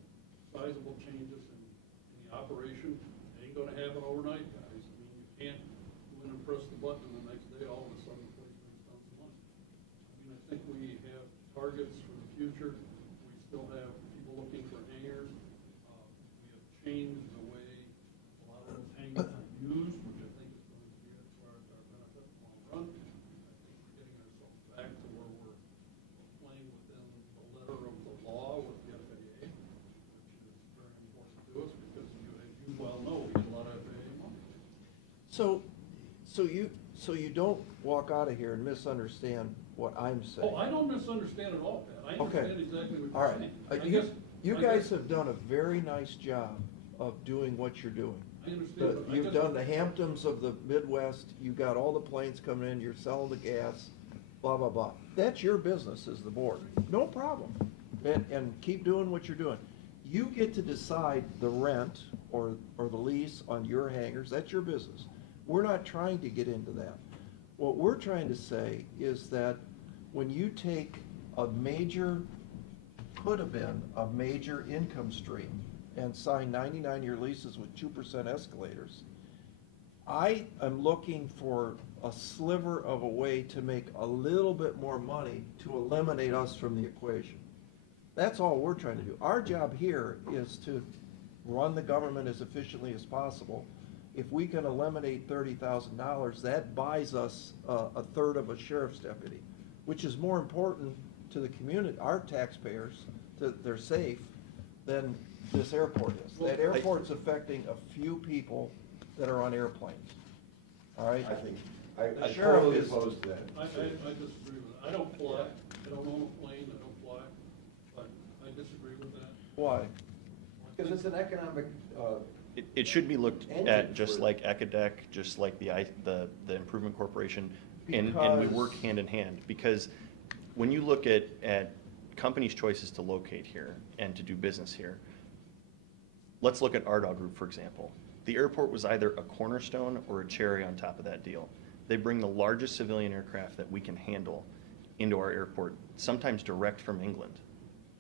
sizable changes in the operation. Ain't gonna happen overnight, guys. I mean, you can't go in and press the button and the next day, all of a sudden, the place brings down some money. I mean, I think we have targets for the future. We still have people looking for hangars. We have changed the way a lot of those hangars are used, which I think is going to be as far as our benefit in the long run. I think we're getting ourselves back to where we're playing within the letter of the law with the FAA, which is very important to us because as you well know, we get a lot of FAA money. So you don't walk out of here and misunderstand what I'm saying. Oh, I don't misunderstand at all, Pat. I Okay. understand exactly what All you're right. saying. You I guys guess- have done a very nice job of doing what you're doing. I understand, but I You've guess- done the Hamptons of the Midwest, you got all the planes coming in, you're selling the gas, blah, blah, blah. That's your business as the board, no problem. And keep doing what you're doing. You get to decide the rent or the lease on your hangars, that's your business. We're not trying to get into that. What we're trying to say is that when you take a major, could have been a major income stream and sign 99-year leases with 2% escalators, I am looking for a sliver of a way to make a little bit more money to eliminate us from the equation. That's all we're trying to do. Our job here is to run the government as efficiently as possible. If we can eliminate $30,000, that buys us a third of a sheriff's deputy, which is more important to the community, our taxpayers, that they're safe, than this airport is. That airport's affecting a few people that are on airplanes, all right? I think, The I sheriff totally is- oppose that. I disagree with that. I don't fly, I don't own a plane, I don't fly, but I disagree with that. Why? Because it's an economic, It should be looked Engine at just for- like Ecadec, just like the Improvement Corporation, and we work Because- hand in hand. Because when you look at companies' choices to locate here and to do business here, let's look at Ardagh Group, for example. The airport was either a cornerstone or a cherry on top of that deal. They bring the largest civilian aircraft that we can handle into our airport, sometimes direct from England.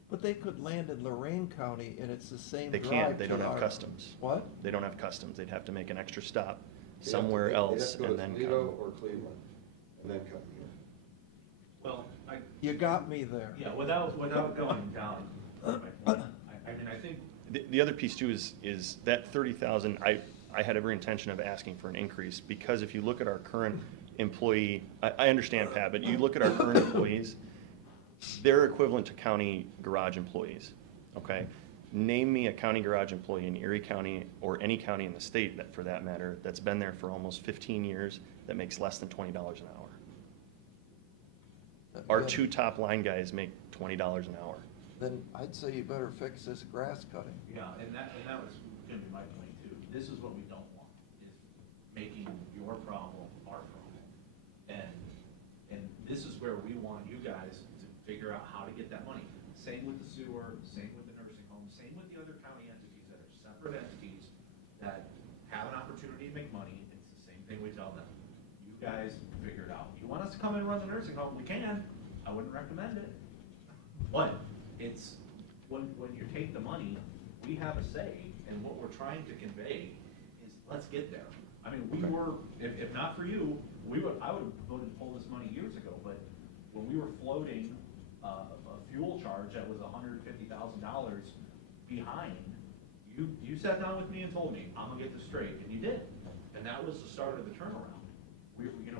But they could land in Lorraine County and it's the same They drive can't, they to don't have our- customs. What? They don't have customs, they'd have to make an extra stop they'd have somewhere to- else they'd have and to then go to Toledo come. or Cleveland, and then come here. Well, You got me there. yeah, without going down my point, I mean, I think The other piece too is that 30,000, I had every intention of asking for an increase, because if you look at our current employee, I understand, Pat, but you look at our current employees, they're equivalent to county garage employees, okay? Name me a county garage employee in Erie County, or any county in the state, that, for that matter, that's been there for almost 15 years, that makes less than $20 an hour. Our Then- two top line guys make $20 an hour. Then I'd say you better fix this grass cutting. yeah, and that was gonna be my point too. This is what we don't want, is making your problem our problem. And this is where we want you guys to figure out how to get that money. Same with the sewer, same with the nursing home, same with the other county entities that are separate entities that have an opportunity to make money. It's the same thing we tell them. You guys figure it out. You want us to come in and run the nursing home? We can. I wouldn't recommend it. But it's, when you take the money, we have a say, and what we're trying to convey is, let's get there. I mean, we were, if not for you, I would have voted to pull this money years ago, but when we were floating a fuel charge that was $150,000 behind, you sat down with me and told me, I'm gonna get this straight, and you did. And that was the start of the turnaround.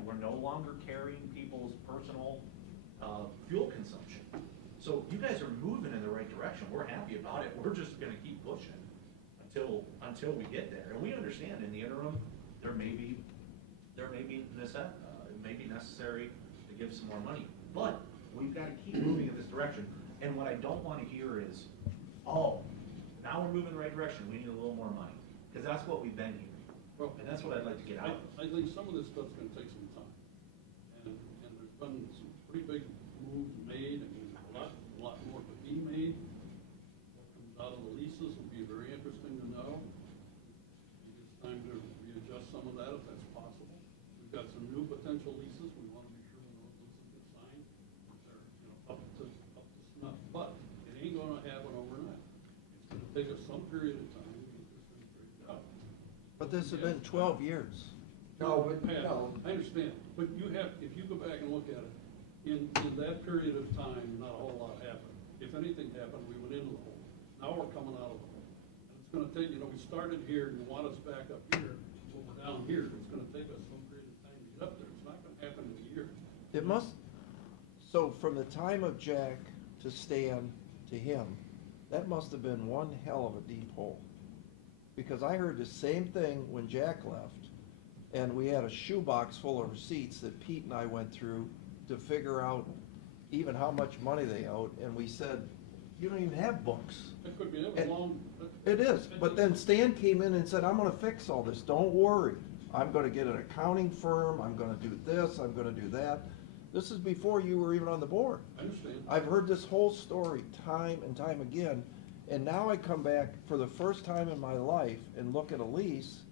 We're no longer carrying people's personal fuel consumption. So you guys are moving in the right direction. We're happy about it. We're just gonna keep pushing until we get there. And we understand in the interim, it may be necessary to give some more money. But we've got to keep moving in this direction. And what I don't want to hear is, oh, now we're moving in the right direction, we need a little more money. Because that's what we've been hearing. Well, And that's what I'd like to get out. I think some of this stuff's gonna take some time. And there's been some pretty big moves made, and there's a lot more to be made. What comes out of the leases will be very interesting to know. Maybe it's time to readjust some of that if that's possible. We've got some new potential leases, we wanna be sure when those leases get signed, that they're, up to snuff. But it ain't gonna happen overnight. It's gonna take us some period of time to get this thing straightened out. But this has been 12 years. No, but, Pat, no. I understand, but you have, if you go back and look at it, in that period of time, not a whole lot happened. If anything happened, we went into the hole. Now we're coming out of the hole. And it's gonna take, we started here, and you want us back up here, but we're down here. It's gonna take us some period of time to get up there. It's not gonna happen in a year. It must, so from the time of Jack to Stan to him, that must have been one hell of a deep hole. Because I heard the same thing when Jack left, and we had a shoebox full of receipts that Pete and I went through to figure out even how much money they owed, and we said, you don't even have books. It could be, it was And long. It is, but then Stan came in and said, I'm gonna fix all this, don't worry. I'm gonna get an accounting firm, I'm gonna do this, I'm gonna do that. This is before you were even on the board. I understand. I've heard this whole story time and time again, and now I come back for the first time in my life and look at a lease,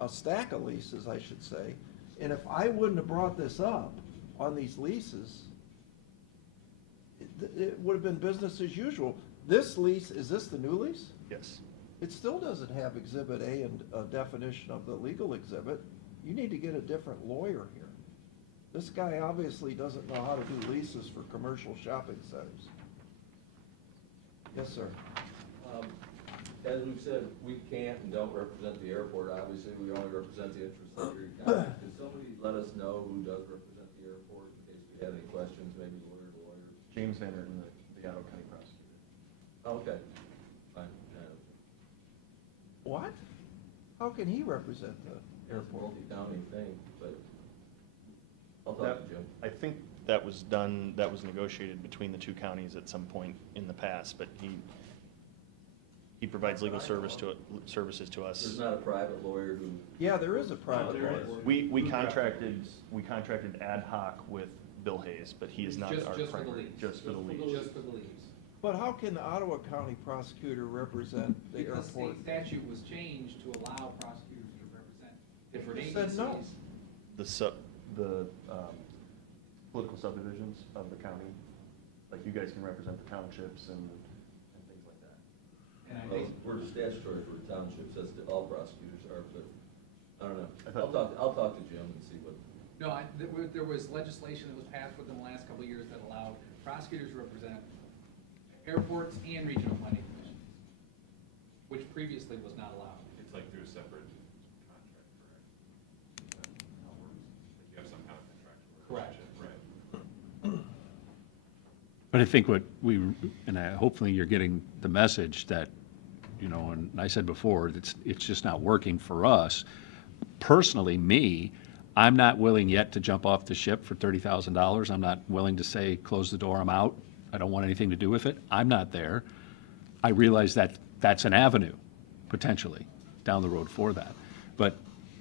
a stack of leases, I should say, and if I wouldn't have brought this up on these leases, it would have been business as usual. This lease, is this the new lease? Yes. It still doesn't have Exhibit A and a definition of the legal exhibit. You need to get a different lawyer here. This guy obviously doesn't know how to do leases for commercial shopping centers. Yes, sir. As we've said, we can't and don't represent the airport. Obviously, we only represent the interests of Erie County. Could somebody let us know who does represent the airport in case we had any questions, maybe lawyer to lawyer? James Van Erden, the Ottawa County prosecutor. Okay, fine. What? How can he represent the It's a airport? multi-county thing, but I'll talk to Jim. I think that was done, that was negotiated between the two counties at some point in the past, but he provides legal services to us. There's not a private lawyer who. Yeah, there is a private There lawyer. is. We contracted ad hoc with Bill Hayes, but he is not Just our for the primary, leads. just for the leads. Just for the leads. But how can the Ottawa County prosecutor represent the Because airport? state statute was changed to allow prosecutors to represent different You said agencies. no. The political subdivisions of the county, like you guys can represent the townships and things like that. And I Well, think, we're statutory for townships, as all prosecutors are, but I don't know. I thought- I'll talk to Jim and see what. no, there was legislation that was passed within the last couple of years that allowed prosecutors to represent airports and regional planning commissions, which previously was not allowed. It's like through a separate contract, correct? Is that how it works? Like you have some kind of contractual Correct. relationship, right? But I think what we, and hopefully you're getting the message that, and I said before, it's just not working for us. Personally, I'm not willing yet to jump off the ship for $30,000. I'm not willing to say, close the door, I'm out. I don't want anything to do with it. I'm not there. I realize that that's an avenue, potentially, down the road for that.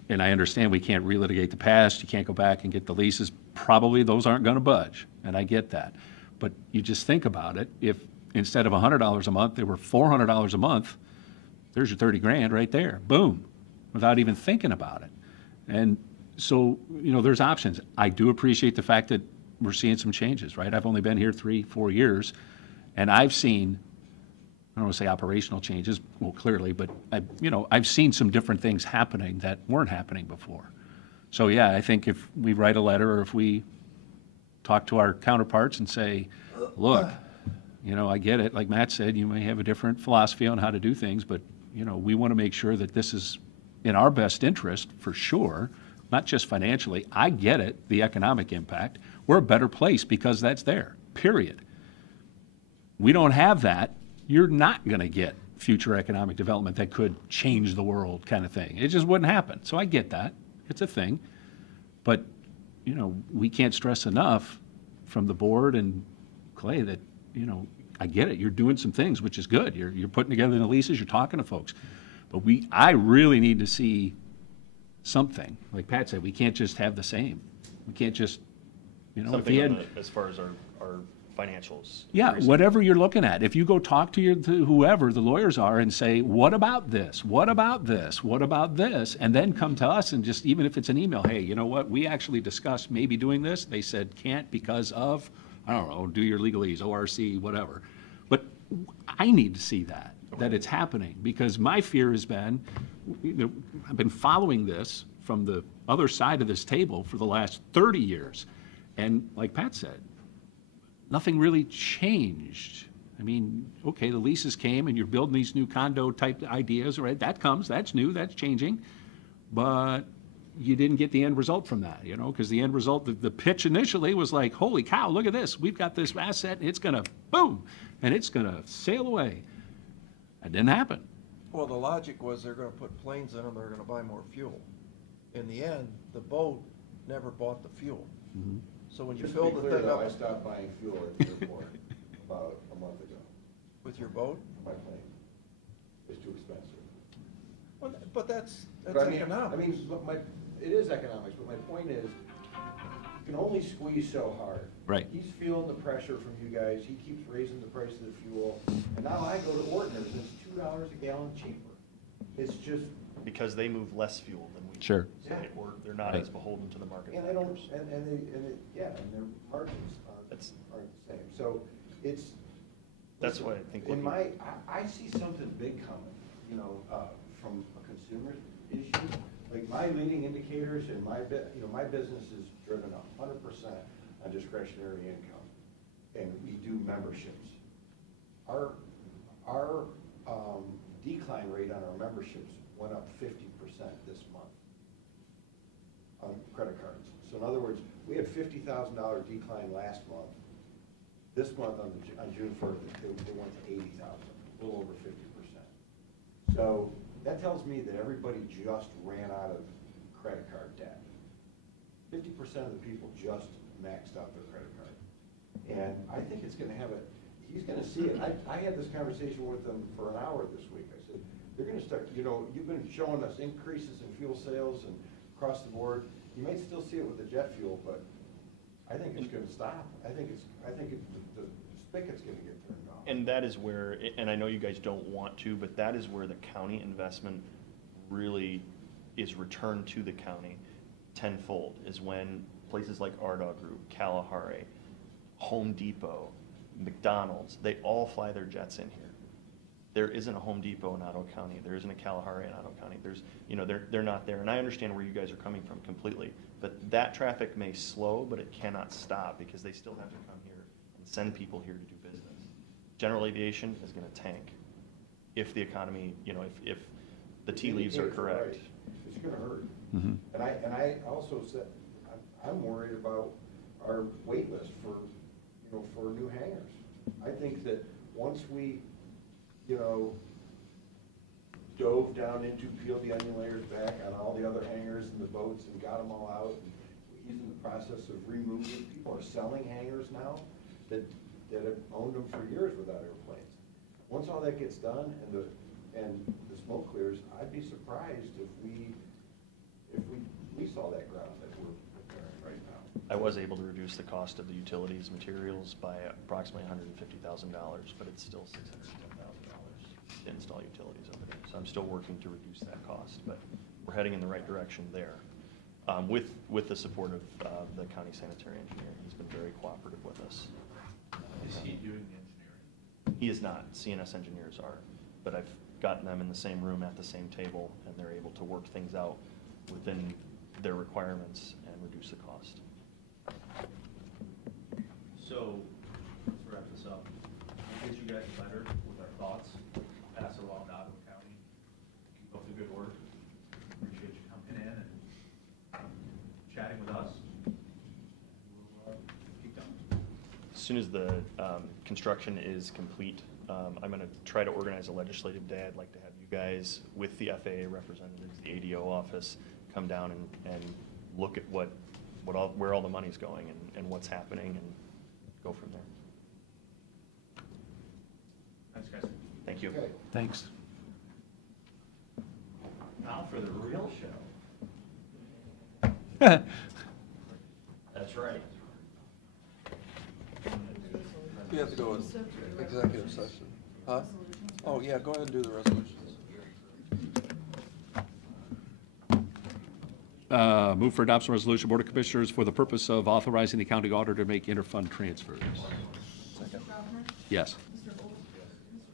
And I understand we can't relitigate the past, you can't go back and get the leases. Probably those aren't gonna budge, and I get that. But you just think about it, if instead of $100 a month, they were $400 a month, there's your 30 grand right there, boom, without even thinking about it. And so, there's options. I do appreciate the fact that we're seeing some changes, right? I've only been here 3-4 years, and I've seen, I don't want to say operational changes, well, clearly, but I've seen some different things happening that weren't happening before. So yeah, I think if we write a letter or if we talk to our counterparts and say, look, I get it, like Matt said, you may have a different philosophy on how to do things, but, we want to make sure that this is in our best interest, for sure, not just financially. I get it, the economic impact. We're a better place because that's there, period. We don't have that, you're not going to get future economic development that could change the world kind of thing. It just wouldn't happen. So I get that. It's a thing. But, we can't stress enough from the board and Clay that, I get it. You're doing some things, which is good. You're putting together the leases, you're talking to folks. But I really need to see something. Like Pat said, we can't just have the same. We can't just, if Something he on had, as far as our financials. yeah, increasing. whatever you're looking at. If you go talk to whoever the lawyers are and say, what about this? What about this? What about this? And then come to us and just, even if it's an email, hey, you know what? We actually discussed maybe doing this. They said can't because of, I don't know, do your legalese, ORC, whatever. But I need to see that it's happening, because my fear has been, I've been following this from the other side of this table for the last 30 years. And like Pat said, nothing really changed. I mean, okay, the leases came and you're building these new condo type ideas, right? That comes, that's new, that's changing. But you didn't get the end result from that, because the end result, the pitch initially was like, holy cow, look at this. We've got this asset and it's gonna boom, and it's gonna sail away. That didn't happen. Well, the logic was they're gonna put planes in them, they're gonna buy more fuel. In the end, the boat never bought the fuel. Mhm. So when you Just fill to be the clear, thing though, I up stopped buying fuel at the airport about a month ago. with your boat, My plane. It's too expensive. well, but that's But I mean, economics. It is economics, but my point is, you can only squeeze so hard. Right. He's feeling the pressure from you guys, he keeps raising the price of the fuel, and now I go to Ortner's, and it's $2 a gallon cheaper. It's just, Because they move less fuel than we do. Sure. So they're not Right. as beholden to the market. and I don't, factors. and their margins aren't the same, so it's. That's listen, why I think In looking- I see something big coming, from a consumer issue. Like my leading indicators and my business is driven 100% on discretionary income, and we do memberships. Our decline rate on our memberships went up 50% this month on credit cards. So in other words, we had $50,000 decline last month. This month on June 1st, they went to 80,000, a little over 50%. So that tells me that everybody just ran out of credit card debt. 50% of the people just maxed out their credit card. And I think it's gonna have he's gonna see it. I had this conversation with him for an hour this week. I said, they're gonna start, you've been showing us increases in fuel sales and across the board. You might still see it with the jet fuel, but I think it's gonna stop. I think the spigot's gonna get turned off. And that is where, and I know you guys don't want to, but that is where the county investment really is returned to the county tenfold, is when places like Ardagh Group, Kalahari, Home Depot, McDonald's, they all fly their jets in here. There isn't a Home Depot in Ottawa County. There isn't a Kalahari in Ottawa County. They're not there. And I understand where you guys are coming from completely. But that traffic may slow, but it cannot stop, because they still have to come here and send people here to do business. General aviation is going to tank if the economy, if the tea leaves are correct. Right. It's gonna hurt. Mhm. And I also said, I'm worried about our wait list for new hangars. I think that once we, dove down into, peeled the onion layers back on all the other hangars and the boats and got them all out, and he's in the process of removing, people are selling hangars now that have owned them for years without airplanes. Once all that gets done and the smoke clears, I'd be surprised if we lease all that ground that we're preparing right now. I was able to reduce the cost of the utilities materials by approximately $150,000, but it's still $610,000 to install utilities over there. So I'm still working to reduce that cost, but we're heading in the right direction there. With the support of the county sanitary engineer. He's been very cooperative with us. Is he doing the engineering? He is not. CNS engineers are, but I've gotten them in the same room at the same table, and they're able to work things out within their requirements and reduce the cost. So, let's wrap this up. We'll get you guys a letter with our thoughts, pass it along to Ottawa County. Keep up the good work. Appreciate you coming in and chatting with us. We'll keep going. As soon as the construction is complete, I'm going to try to organize a legislative day. I'd like to have you guys, with the FAA representatives, the ADO office, come down and look at where all the money's going and what's happening and go from there. Thanks, guys. Thank you. Okay. Thanks. Now for the real show. That's right. We have to go in executive session. Huh? Oh, yeah, go ahead and do the resolutions. Move for adoption resolution, Board of Commissioners, for the purpose of authorizing the county auditor to make interfund transfers. Second. Yes. Mr. Old?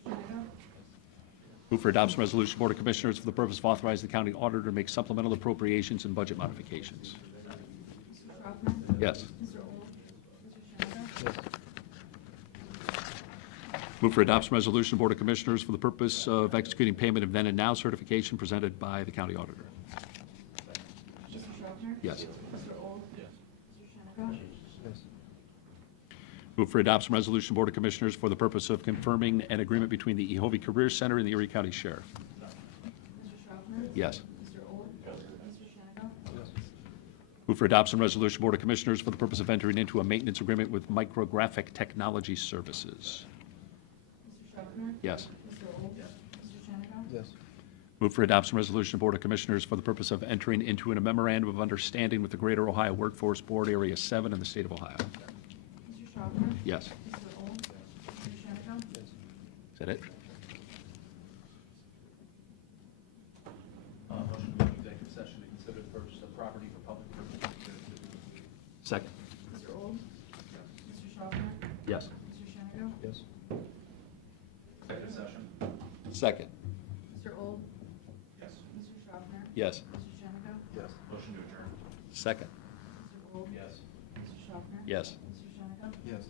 Mr. Shenango? Move for adoption resolution, Board of Commissioners, for the purpose of authorizing the county auditor to make supplemental appropriations and budget modifications. Mr. Stroffman? Yes. Mr. Old? Mr. Shenango? Yes. Move for adoption resolution, Board of Commissioners, for the purpose of executing payment of then and now certification presented by the county auditor. Mr. Stroffner? Yes. Mr. Old? Yes. Mr. Shenango? Yes. Move for adoption resolution, Board of Commissioners, for the purpose of confirming an agreement between the Ehovie Career Center and the Erie County Sheriff. Mr. Stroffner? Yes. Mr. Old? Mr. Shenango? Yes. Move for adoption resolution, Board of Commissioners, for the purpose of entering into a maintenance agreement with Micrographic Technology Services. Mr. Stroffner? Yes. Mr. Old? Mr. Shenango? Yes. Move for adoption resolution, Board of Commissioners, for the purpose of entering into a memorandum of understanding with the Greater Ohio Workforce Board, Area 7 in the state of Ohio. Mr. Stroffner? Yes. Mr. Old? Mr. Shenango? Is that it? Motion to executive session to consider the purchase of property for public purposes. Second. Mr. Old? Mr. Stroffner? Yes. Mr. Shenango? Yes. Executive session? Mr. Second. Old? Yes. Mr. Stroffner? Yes. Mr. Shenango? Yes. Motion to adjourn? Second. Mr. Old? Yes. Mr. Stroffner? Yes. Mr. Shenango? Yes.